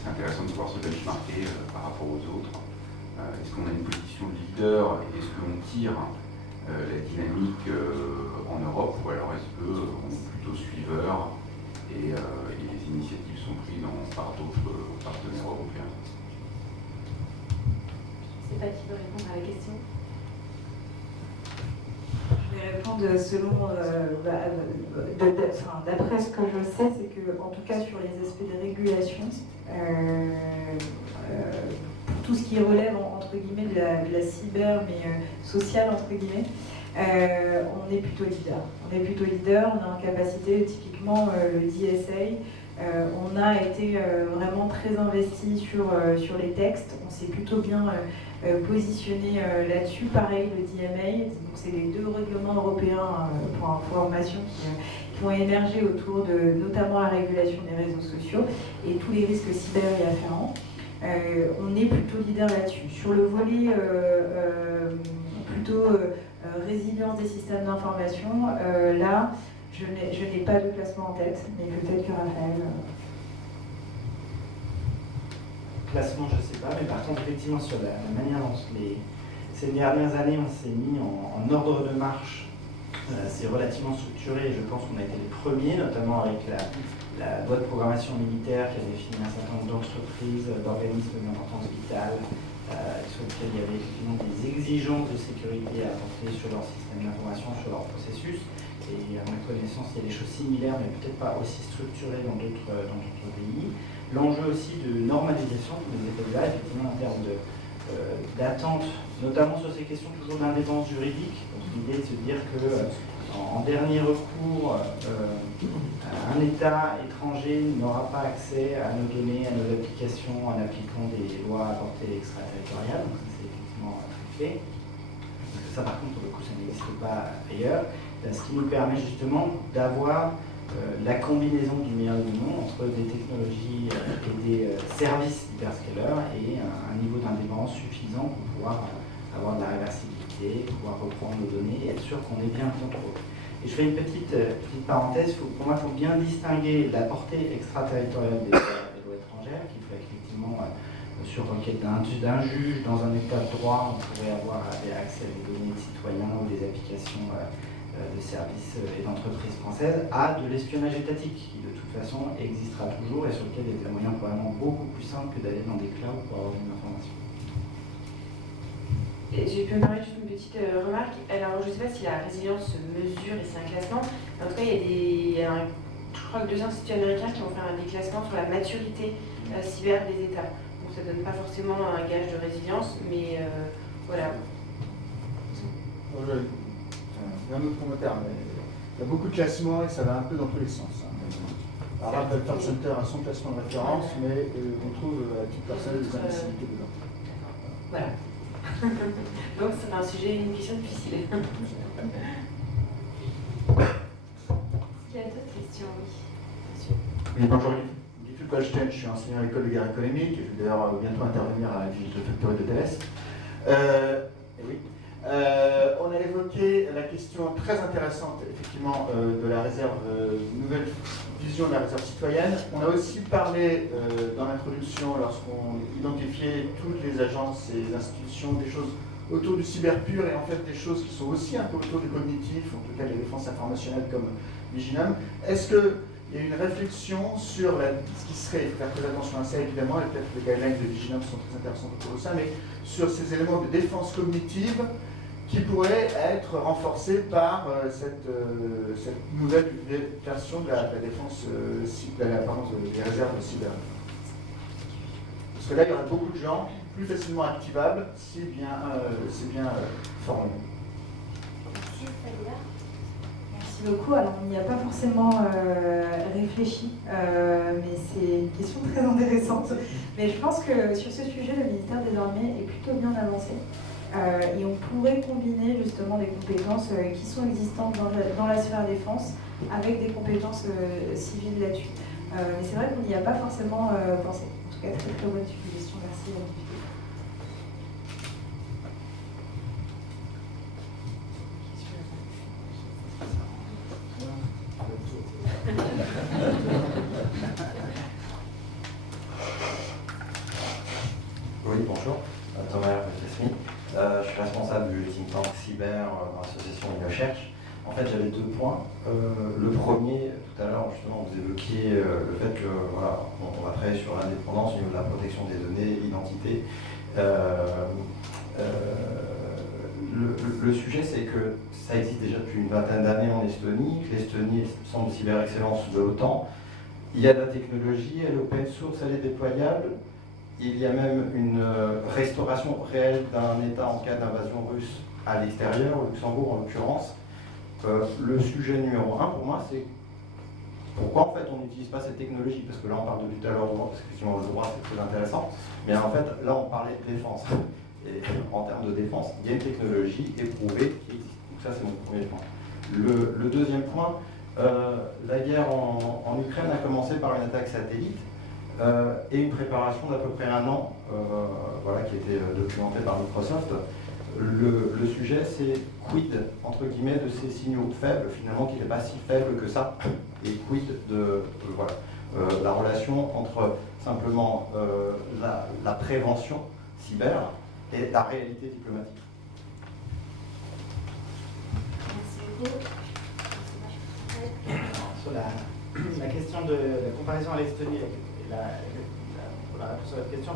C'est intéressant de pouvoir se benchmarker par rapport aux autres. Est-ce qu'on a une position de leader? Est-ce qu'on tire la dynamique en Europe? Ou alors est-ce qu'on est plutôt suiveur et les initiatives sont prises par d'autres partenaires européens? Je ne sais pas qui veut répondre à la question. Je vais répondre selon, d'après ce que je sais, c'est que, en tout cas sur les aspects de régulation, pour tout ce qui relève entre guillemets de la cyber, mais sociale entre guillemets, on est plutôt leader. On est plutôt leader, on a en capacité, typiquement le DSA, on a été vraiment très investi sur les textes, on s'est plutôt bien positionné là-dessus. Pareil, le DMA, c'est les 2 règlements européens pour information qui vont émerger autour de notamment la régulation des réseaux sociaux et tous les risques cyber y afférents. On est plutôt leader là-dessus. Sur le volet plutôt résilience des systèmes d'information, là, je n'ai pas de classement en tête, mais peut-être que Raphaël... Classement, je ne sais pas, mais par contre, effectivement, sur la manière dont ces dernières années, on s'est mis en ordre de marche, c'est relativement structuré, et je pense qu'on a été les premiers, notamment avec la loi de programmation militaire qui a défini un certain nombre d'entreprises, d'organismes d'importance vitale, sur lesquels il y avait effectivement des exigences de sécurité à apporter sur leur système d'information, sur leur processus. Et à ma connaissance, il y a des choses similaires, mais peut-être pas aussi structurées dans d'autres pays. L'enjeu aussi de normalisation de ces écoles-là, effectivement, en termes d'attente, notamment sur ces questions toujours d'indépendance juridique. Donc l'idée de se dire que en dernier recours, un État étranger n'aura pas accès à nos données, à nos applications en appliquant des lois à portée extraterritoriale. Donc ça, c'est effectivement très clé. Parce que ça, par contre, pour le coup, ça n'existe pas ailleurs. Ce qui nous permet justement d'avoir la combinaison du meilleur du monde entre des technologies et des services hyperscalers et un niveau d'indépendance suffisant pour pouvoir avoir de la réversibilité, pouvoir reprendre nos données et être sûr qu'on est bien contrôlé. Et je fais une petite parenthèse, pour moi, il faut bien distinguer la portée extraterritoriale des lois étrangères, qui fait qu'effectivement, sur requête d'un juge, dans un état de droit, on pourrait avoir accès à des données de citoyens ou des applications de services et d'entreprises françaises, à de l'espionnage étatique, qui de toute façon existera toujours et sur lequel il y a des moyens probablement beaucoup plus simples que d'aller dans des clouds pour avoir une information. Et je peux me permettre juste une petite remarque. Alors, je ne sais pas si la résilience se mesure et c'est un classement. En tout cas, il y a je crois que 2 instituts américains qui vont faire un déclassement sur la maturité cyber des États. Donc, ça ne donne pas forcément un gage de résilience, mais voilà. Un autre commentaire, mais il y a beaucoup de classements et ça va un peu dans tous les sens. Alors, Apple Center a son classement de référence, mais on trouve à titre personnel des imbécilités dedans. Voilà. Donc c'est un sujet, une question difficile. Est-ce qu'il y a d'autres questions? Oui. Oui, bonjour, Guy Fulpelstein, je suis enseignant à l'école de guerre économique et je vais d'ailleurs bientôt intervenir à la Digital Factory de Thales. Oui. On a évoqué la question très intéressante, effectivement, de la réserve, nouvelle vision de la réserve citoyenne. On a aussi parlé dans l'introduction, lorsqu'on identifiait toutes les agences et les institutions, des choses autour du cyber pur et en fait des choses qui sont aussi un peu autour du cognitif, en tout cas de la défense informationnelle comme Viginum. Est-ce qu'il y a une réflexion sur ce qui serait, il faut faire très attention à ça évidemment, et peut-être les guidelines de Viginum sont très intéressantes autour de ça, mais sur ces éléments de défense cognitive qui pourraient être renforcés par cette nouvelle version de la défense, des réserves cyber. Parce que là, il y aura beaucoup de gens plus facilement activables si bien formés. Merci, Fabien. Merci beaucoup. Alors, on n'y a pas forcément réfléchi, mais c'est une question très intéressante. Mais je pense que sur ce sujet, le ministère désormais est plutôt bien avancé. Et on pourrait combiner justement des compétences qui sont existantes dans la sphère défense avec des compétences civiles là-dessus. Mais c'est vrai qu'on n'y a pas forcément pensé. En tout cas, très très bonne suggestion. Merci. Oui, bonjour. Thomas Hervé-Smith. Je suis responsable du think tank cyber dans l'association InnoCherche. En fait, j'avais 2 points. Le premier, tout à l'heure, justement, vous évoquiez le fait que voilà, on va travailler sur l'indépendance au niveau de la protection des données, l'identité. Le sujet, c'est que ça existe déjà depuis une vingtaine d'années en Estonie, que l'Estonie est le centre de cyber-excellence de l'OTAN. Il y a de la technologie, elle est open source, elle est déployable. Il y a même une restauration réelle d'un État en cas d'invasion russe à l'extérieur, au Luxembourg en l'occurrence. Le sujet numéro 1 pour moi, c'est pourquoi en fait on n'utilise pas cette technologie, parce que là on parle depuis tout à l'heure du droit, parce qu'effectivement le droit c'est très intéressant, mais en fait là on parlait de défense. Et en termes de défense, il y a une technologie éprouvée qui existe. Donc ça c'est mon premier point. Le deuxième point, la guerre en Ukraine a commencé par une attaque satellite et une préparation d'à peu près 1 an, voilà, qui était documentée par Microsoft. Le sujet, c'est quid, entre guillemets, de ces signaux faibles, finalement, qui n'est pas si faible que ça, et quid de la relation entre simplement la prévention cyber et la réalité diplomatique. Merci beaucoup. Sur la question de la comparaison à l'Estonie, la réponse à votre question,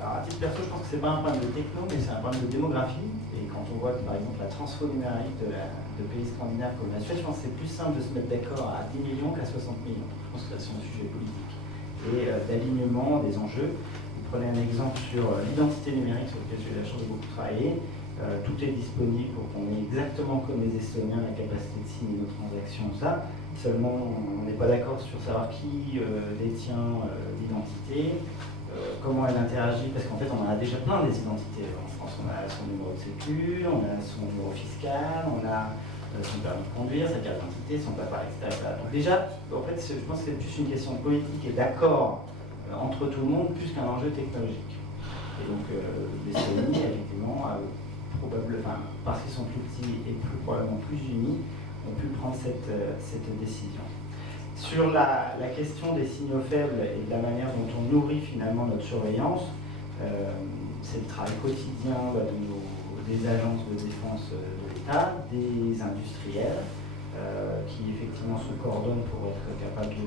alors à titre perso, je pense que ce n'est pas un problème de techno, mais c'est un problème de démographie. Et quand on voit que par exemple la transfo numérique de pays scandinaves comme la Suède, je pense que c'est plus simple de se mettre d'accord à 10 millions qu'à 60 millions. Je pense que c'est un sujet politique et d'alignement des enjeux. Vous prenez un exemple sur l'identité numérique sur lequel j'ai eu la chance de beaucoup travailler. Tout est disponible pour qu'on ait exactement comme les Estoniens la capacité de signer nos transactions, ça. Seulement, on n'est pas d'accord sur savoir qui détient l'identité, comment elle interagit, parce qu'en fait, on en a déjà plein des identités. En France, on a son numéro de sécu, on a son numéro fiscal, on a son permis de conduire, sa carte d'identité, son papa, etc. Donc déjà, en fait, je pense que c'est plus une question politique et d'accord entre tout le monde, plus qu'un enjeu technologique. Et donc, l'Estonie, effectivement, parce qu'ils sont plus petits et probablement plus unis, ont pu prendre cette décision. Sur la question des signaux faibles et de la manière dont on nourrit finalement notre surveillance, c'est le travail quotidien des agences de défense de l'État, des industriels, qui effectivement se coordonnent pour être capables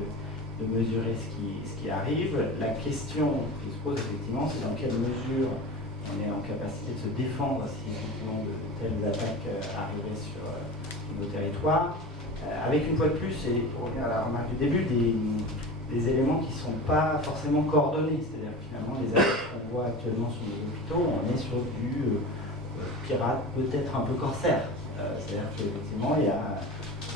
de mesurer ce qui arrive. La question qui se pose effectivement, c'est dans quelle mesure on est en capacité de se défendre si effectivement de telles attaques arrivaient sur nos territoires, avec une fois de plus, et pour revenir à la remarque du début, des éléments qui ne sont pas forcément coordonnés. C'est-à-dire que finalement, les attaques qu'on voit actuellement sur nos hôpitaux, on est sur du pirate peut-être un peu corsaire. C'est-à-dire qu'effectivement, il y a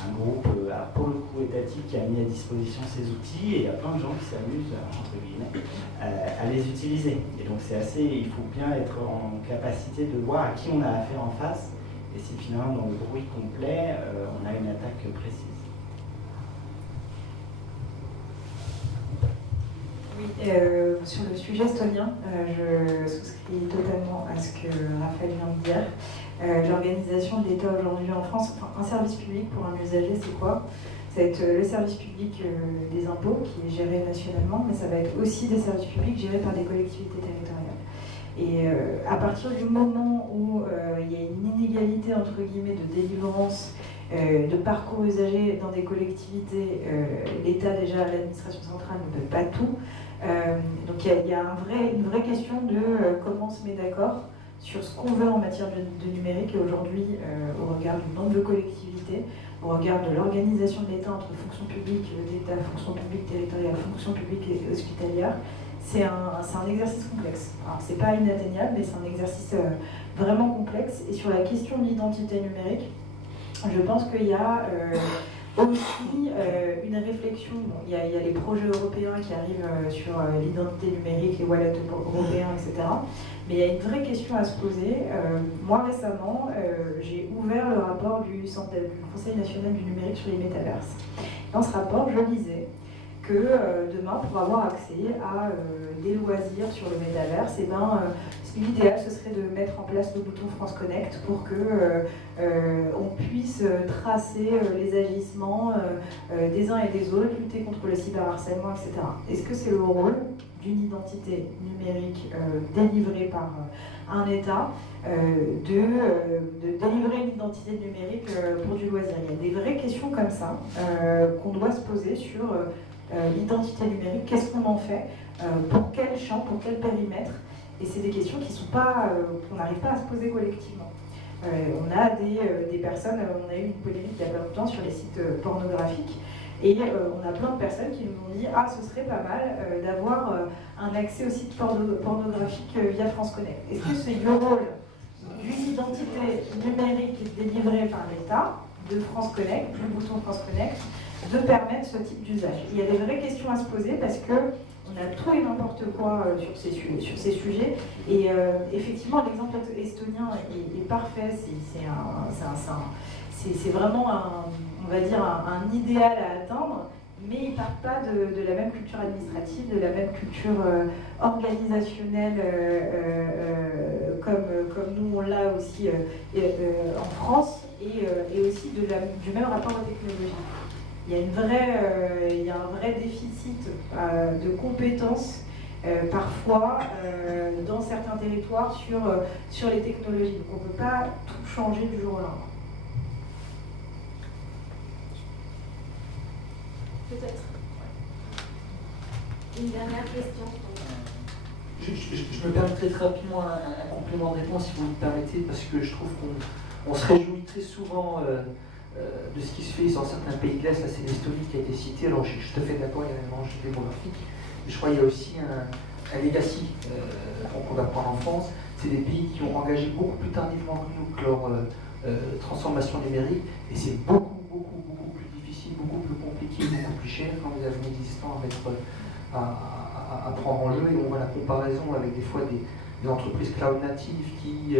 un groupe, pour le coup étatique, qui a mis à disposition ces outils, et il y a plein de gens qui s'amusent, entre guillemets, à les utiliser. Et donc il faut bien être en capacité de voir à qui on a affaire en face, et si finalement dans le bruit complet, on a une attaque précise. Oui, sur le sujet estonien, je souscris totalement à ce que Raphaël vient de dire. L'organisation de l'État aujourd'hui en France, un service public pour un usager, c'est quoi? Ça va être le service public des impôts qui est géré nationalement, mais ça va être aussi des services publics gérés par des collectivités territoriales. Et à partir du moment où il y a une inégalité entre guillemets de délivrance, de parcours usagers dans des collectivités, l'État déjà, l'administration centrale ne peut pas tout. Donc il y a une vraie question de comment on se met d'accord sur ce qu'on veut en matière de numérique. Et aujourd'hui, au regard du nombre de collectivités, au regard de l'organisation de l'État entre fonction publique d'État, fonction publique territoriale, fonction publique et hospitalière, c'est un exercice complexe. Alors c'est pas inatteignable, mais c'est un exercice vraiment complexe. Et sur la question de l'identité numérique, je pense qu'il y a Aussi, une réflexion, bon, il y a les projets européens qui arrivent sur l'identité numérique, les wallets européens, etc. Mais il y a une vraie question à se poser. Moi, récemment, j'ai ouvert le rapport du Conseil national du numérique sur les métaverses. Dans ce rapport, je lisais que demain, pour avoir accès à des loisirs sur le métaverse, eh ben, l'idéal, ce serait de mettre en place le bouton France Connect pour que on puisse tracer les agissements des uns et des autres, lutter contre le cyberharcèlement, etc. Est-ce que c'est le rôle d'une identité numérique délivrée par un État de délivrer une identité numérique pour du loisir? Il y a des vraies questions comme ça qu'on doit se poser sur l'identité numérique. Qu'est-ce qu'on en fait? Pour quel champ? Pour quel périmètre? Et c'est des questions qui sont pas, qu'on n'arrive pas à se poser collectivement. On a des personnes, on a eu une polémique il y a pas longtemps sur les sites pornographiques, et on a plein de personnes qui nous ont dit « Ah, ce serait pas mal d'avoir un accès aux sites pornographiques via France Connect ». Est-ce que c'est le rôle d'une identité numérique délivrée par l'État, de France Connect, du bouton France Connect, de permettre ce type d'usage? Il y a des vraies questions à se poser parce que on a tout et n'importe quoi sur ces sujets. Et effectivement, l'exemple estonien est parfait. C'est vraiment, on va dire, un idéal à atteindre, mais ils ne partent pas de la même culture administrative, de la même culture organisationnelle comme nous on l'a aussi en France, et aussi du même rapport aux technologies. Il y a un vrai déficit de compétences parfois dans certains territoires sur les technologies. Donc on ne peut pas tout changer du jour au lendemain. Peut-être. Une dernière question. Je me permettrai très rapidement un complément de réponse, si vous me permettez, parce que je trouve qu'on se réjouit très souvent de ce qui se fait dans certains pays de l'Est. Là, c'est l'Estonie qui a été citée. Alors, je suis tout à fait d'accord, il y a un enjeu démographique. Mais je crois qu'il y a aussi un legacy qu'on va prendre en France. C'est des pays qui ont engagé beaucoup plus tardivement que nous que leur transformation numérique. Et c'est beaucoup plus difficile, beaucoup plus compliqué, beaucoup plus cher quand vous avez un existant à prendre en jeu. Et on voit la comparaison avec des fois des entreprises cloud natives qui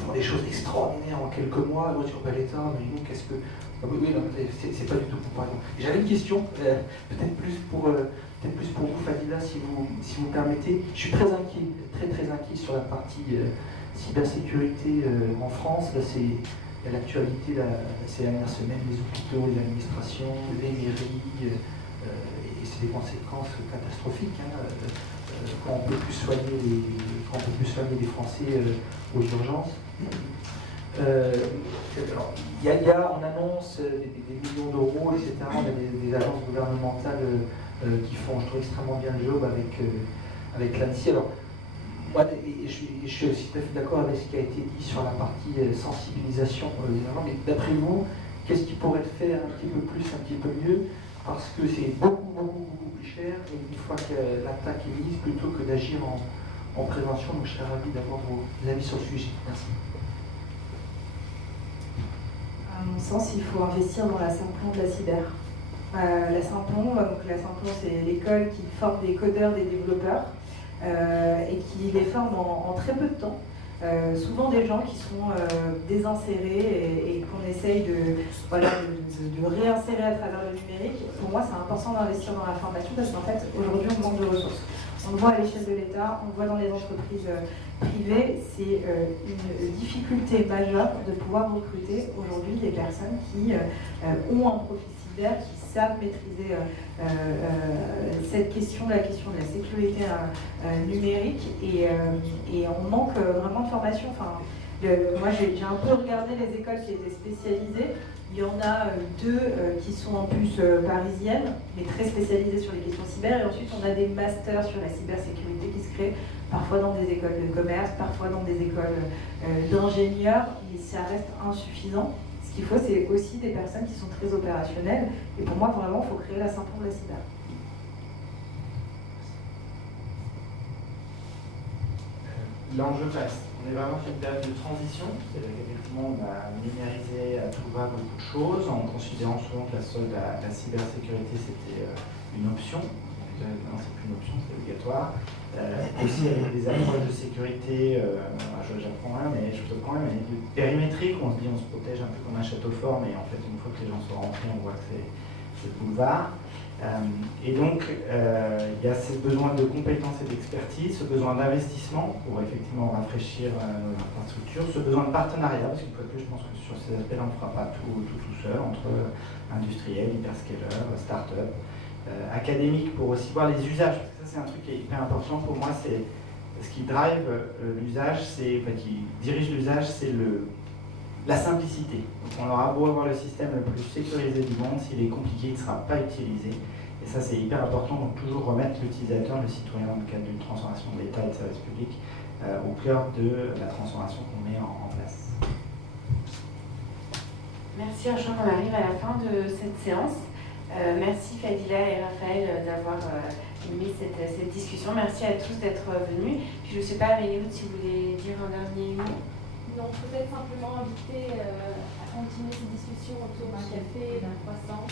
font des choses extraordinaires en quelques mois. Moi, sur l'État, mais nous, qu'est-ce que... Oui, non, c'est pas du tout comparaison. J'avais une question, peut-être plus pour vous, Fadila, si vous permettez. Je suis très inquiet sur la partie cybersécurité en France. Là, c'est l'actualité ces dernières semaines, les hôpitaux, les administrations, les mairies, et c'est des conséquences catastrophiques. Quand on peut plus soigner les Français aux urgences. On annonce des millions d'euros, etc. On a des agences gouvernementales qui font, je trouve, extrêmement bien le job avec l'ANSSI. Alors, moi, je suis aussi tout à fait d'accord avec ce qui a été dit sur la partie sensibilisation mais d'après vous, qu'est-ce qui pourrait être fait un petit peu plus, un petit peu mieux? Parce que c'est beaucoup plus cher, et une fois que l'attaque est mise, plutôt que d'agir en prévention. Donc je serais ravi d'avoir vos avis sur le sujet. Merci. À mon sens, il faut investir dans la Simplon de la cyber. La Simplon, c'est l'école qui forme des codeurs, des développeurs, et qui les forme en très peu de temps. Souvent des gens qui sont désinsérés et qu'on essaye de réinsérer à travers le numérique. Pour moi, c'est important d'investir dans la formation parce qu'en fait, aujourd'hui, on manque de ressources. On le voit à l'échelle de l'État, on le voit dans les entreprises privées. C'est une difficulté majeure de pouvoir recruter aujourd'hui des personnes qui ont un profil cyber, qui savent maîtriser la question de la sécurité numérique, et on manque vraiment de formation. Moi j'ai un peu regardé les écoles qui étaient spécialisées. Il y en a deux qui sont en plus parisiennes, mais très spécialisées sur les questions cyber, et ensuite on a des masters sur la cybersécurité qui se créent parfois dans des écoles de commerce, parfois dans des écoles d'ingénieurs, et ça reste insuffisant. Ce qu'il faut, c'est aussi des personnes qui sont très opérationnelles. Et pour moi, vraiment, il faut créer la Simplon de la cyber. L'enjeu reste. on est vraiment dans une période de transition. C'est-à-dire qu'effectivement, on a numérisé à tout va beaucoup de choses en considérant souvent que la cybersécurité c'était une option. Non, c'est plus une option, c'est obligatoire. Aussi avec des approches de sécurité, j'apprends rien, mais je te prends rien, mais périmétrique, on se dit on se protège un peu comme un château fort, mais en fait une fois que les gens sont rentrés, on voit que c'est le boulevard. Et donc, il y a ce besoin de compétences et d'expertise, ce besoin d'investissement pour effectivement rafraîchir nos infrastructures, ce besoin de partenariat, parce qu'une fois de plus, je pense que sur ces aspects-là, on ne fera pas tout seul, entre industriels, hyperscalers, start-up, académiques, pour aussi voir les usages. Parce que ça, c'est un truc qui est hyper important pour moi, c'est ce qui drive l'usage, qui dirige l'usage, c'est la simplicité. Donc on aura beau avoir le système le plus sécurisé du monde, s'il est compliqué, il ne sera pas utilisé. Et ça, c'est hyper important, donc toujours remettre l'utilisateur, le citoyen, dans le cadre d'une transformation de l'État et de services publics, au cœur de la transformation qu'on met en place. Merci, je crois qu'on arrive à la fin de cette séance. Merci Fadila et Raphaël d'avoir animé cette discussion. Merci à tous d'être venus. Puis je ne sais pas, Amélie, si vous voulez dire un dernier mot. Non, peut-être simplement inviter à continuer cette discussion autour d'un café et d'un croissant.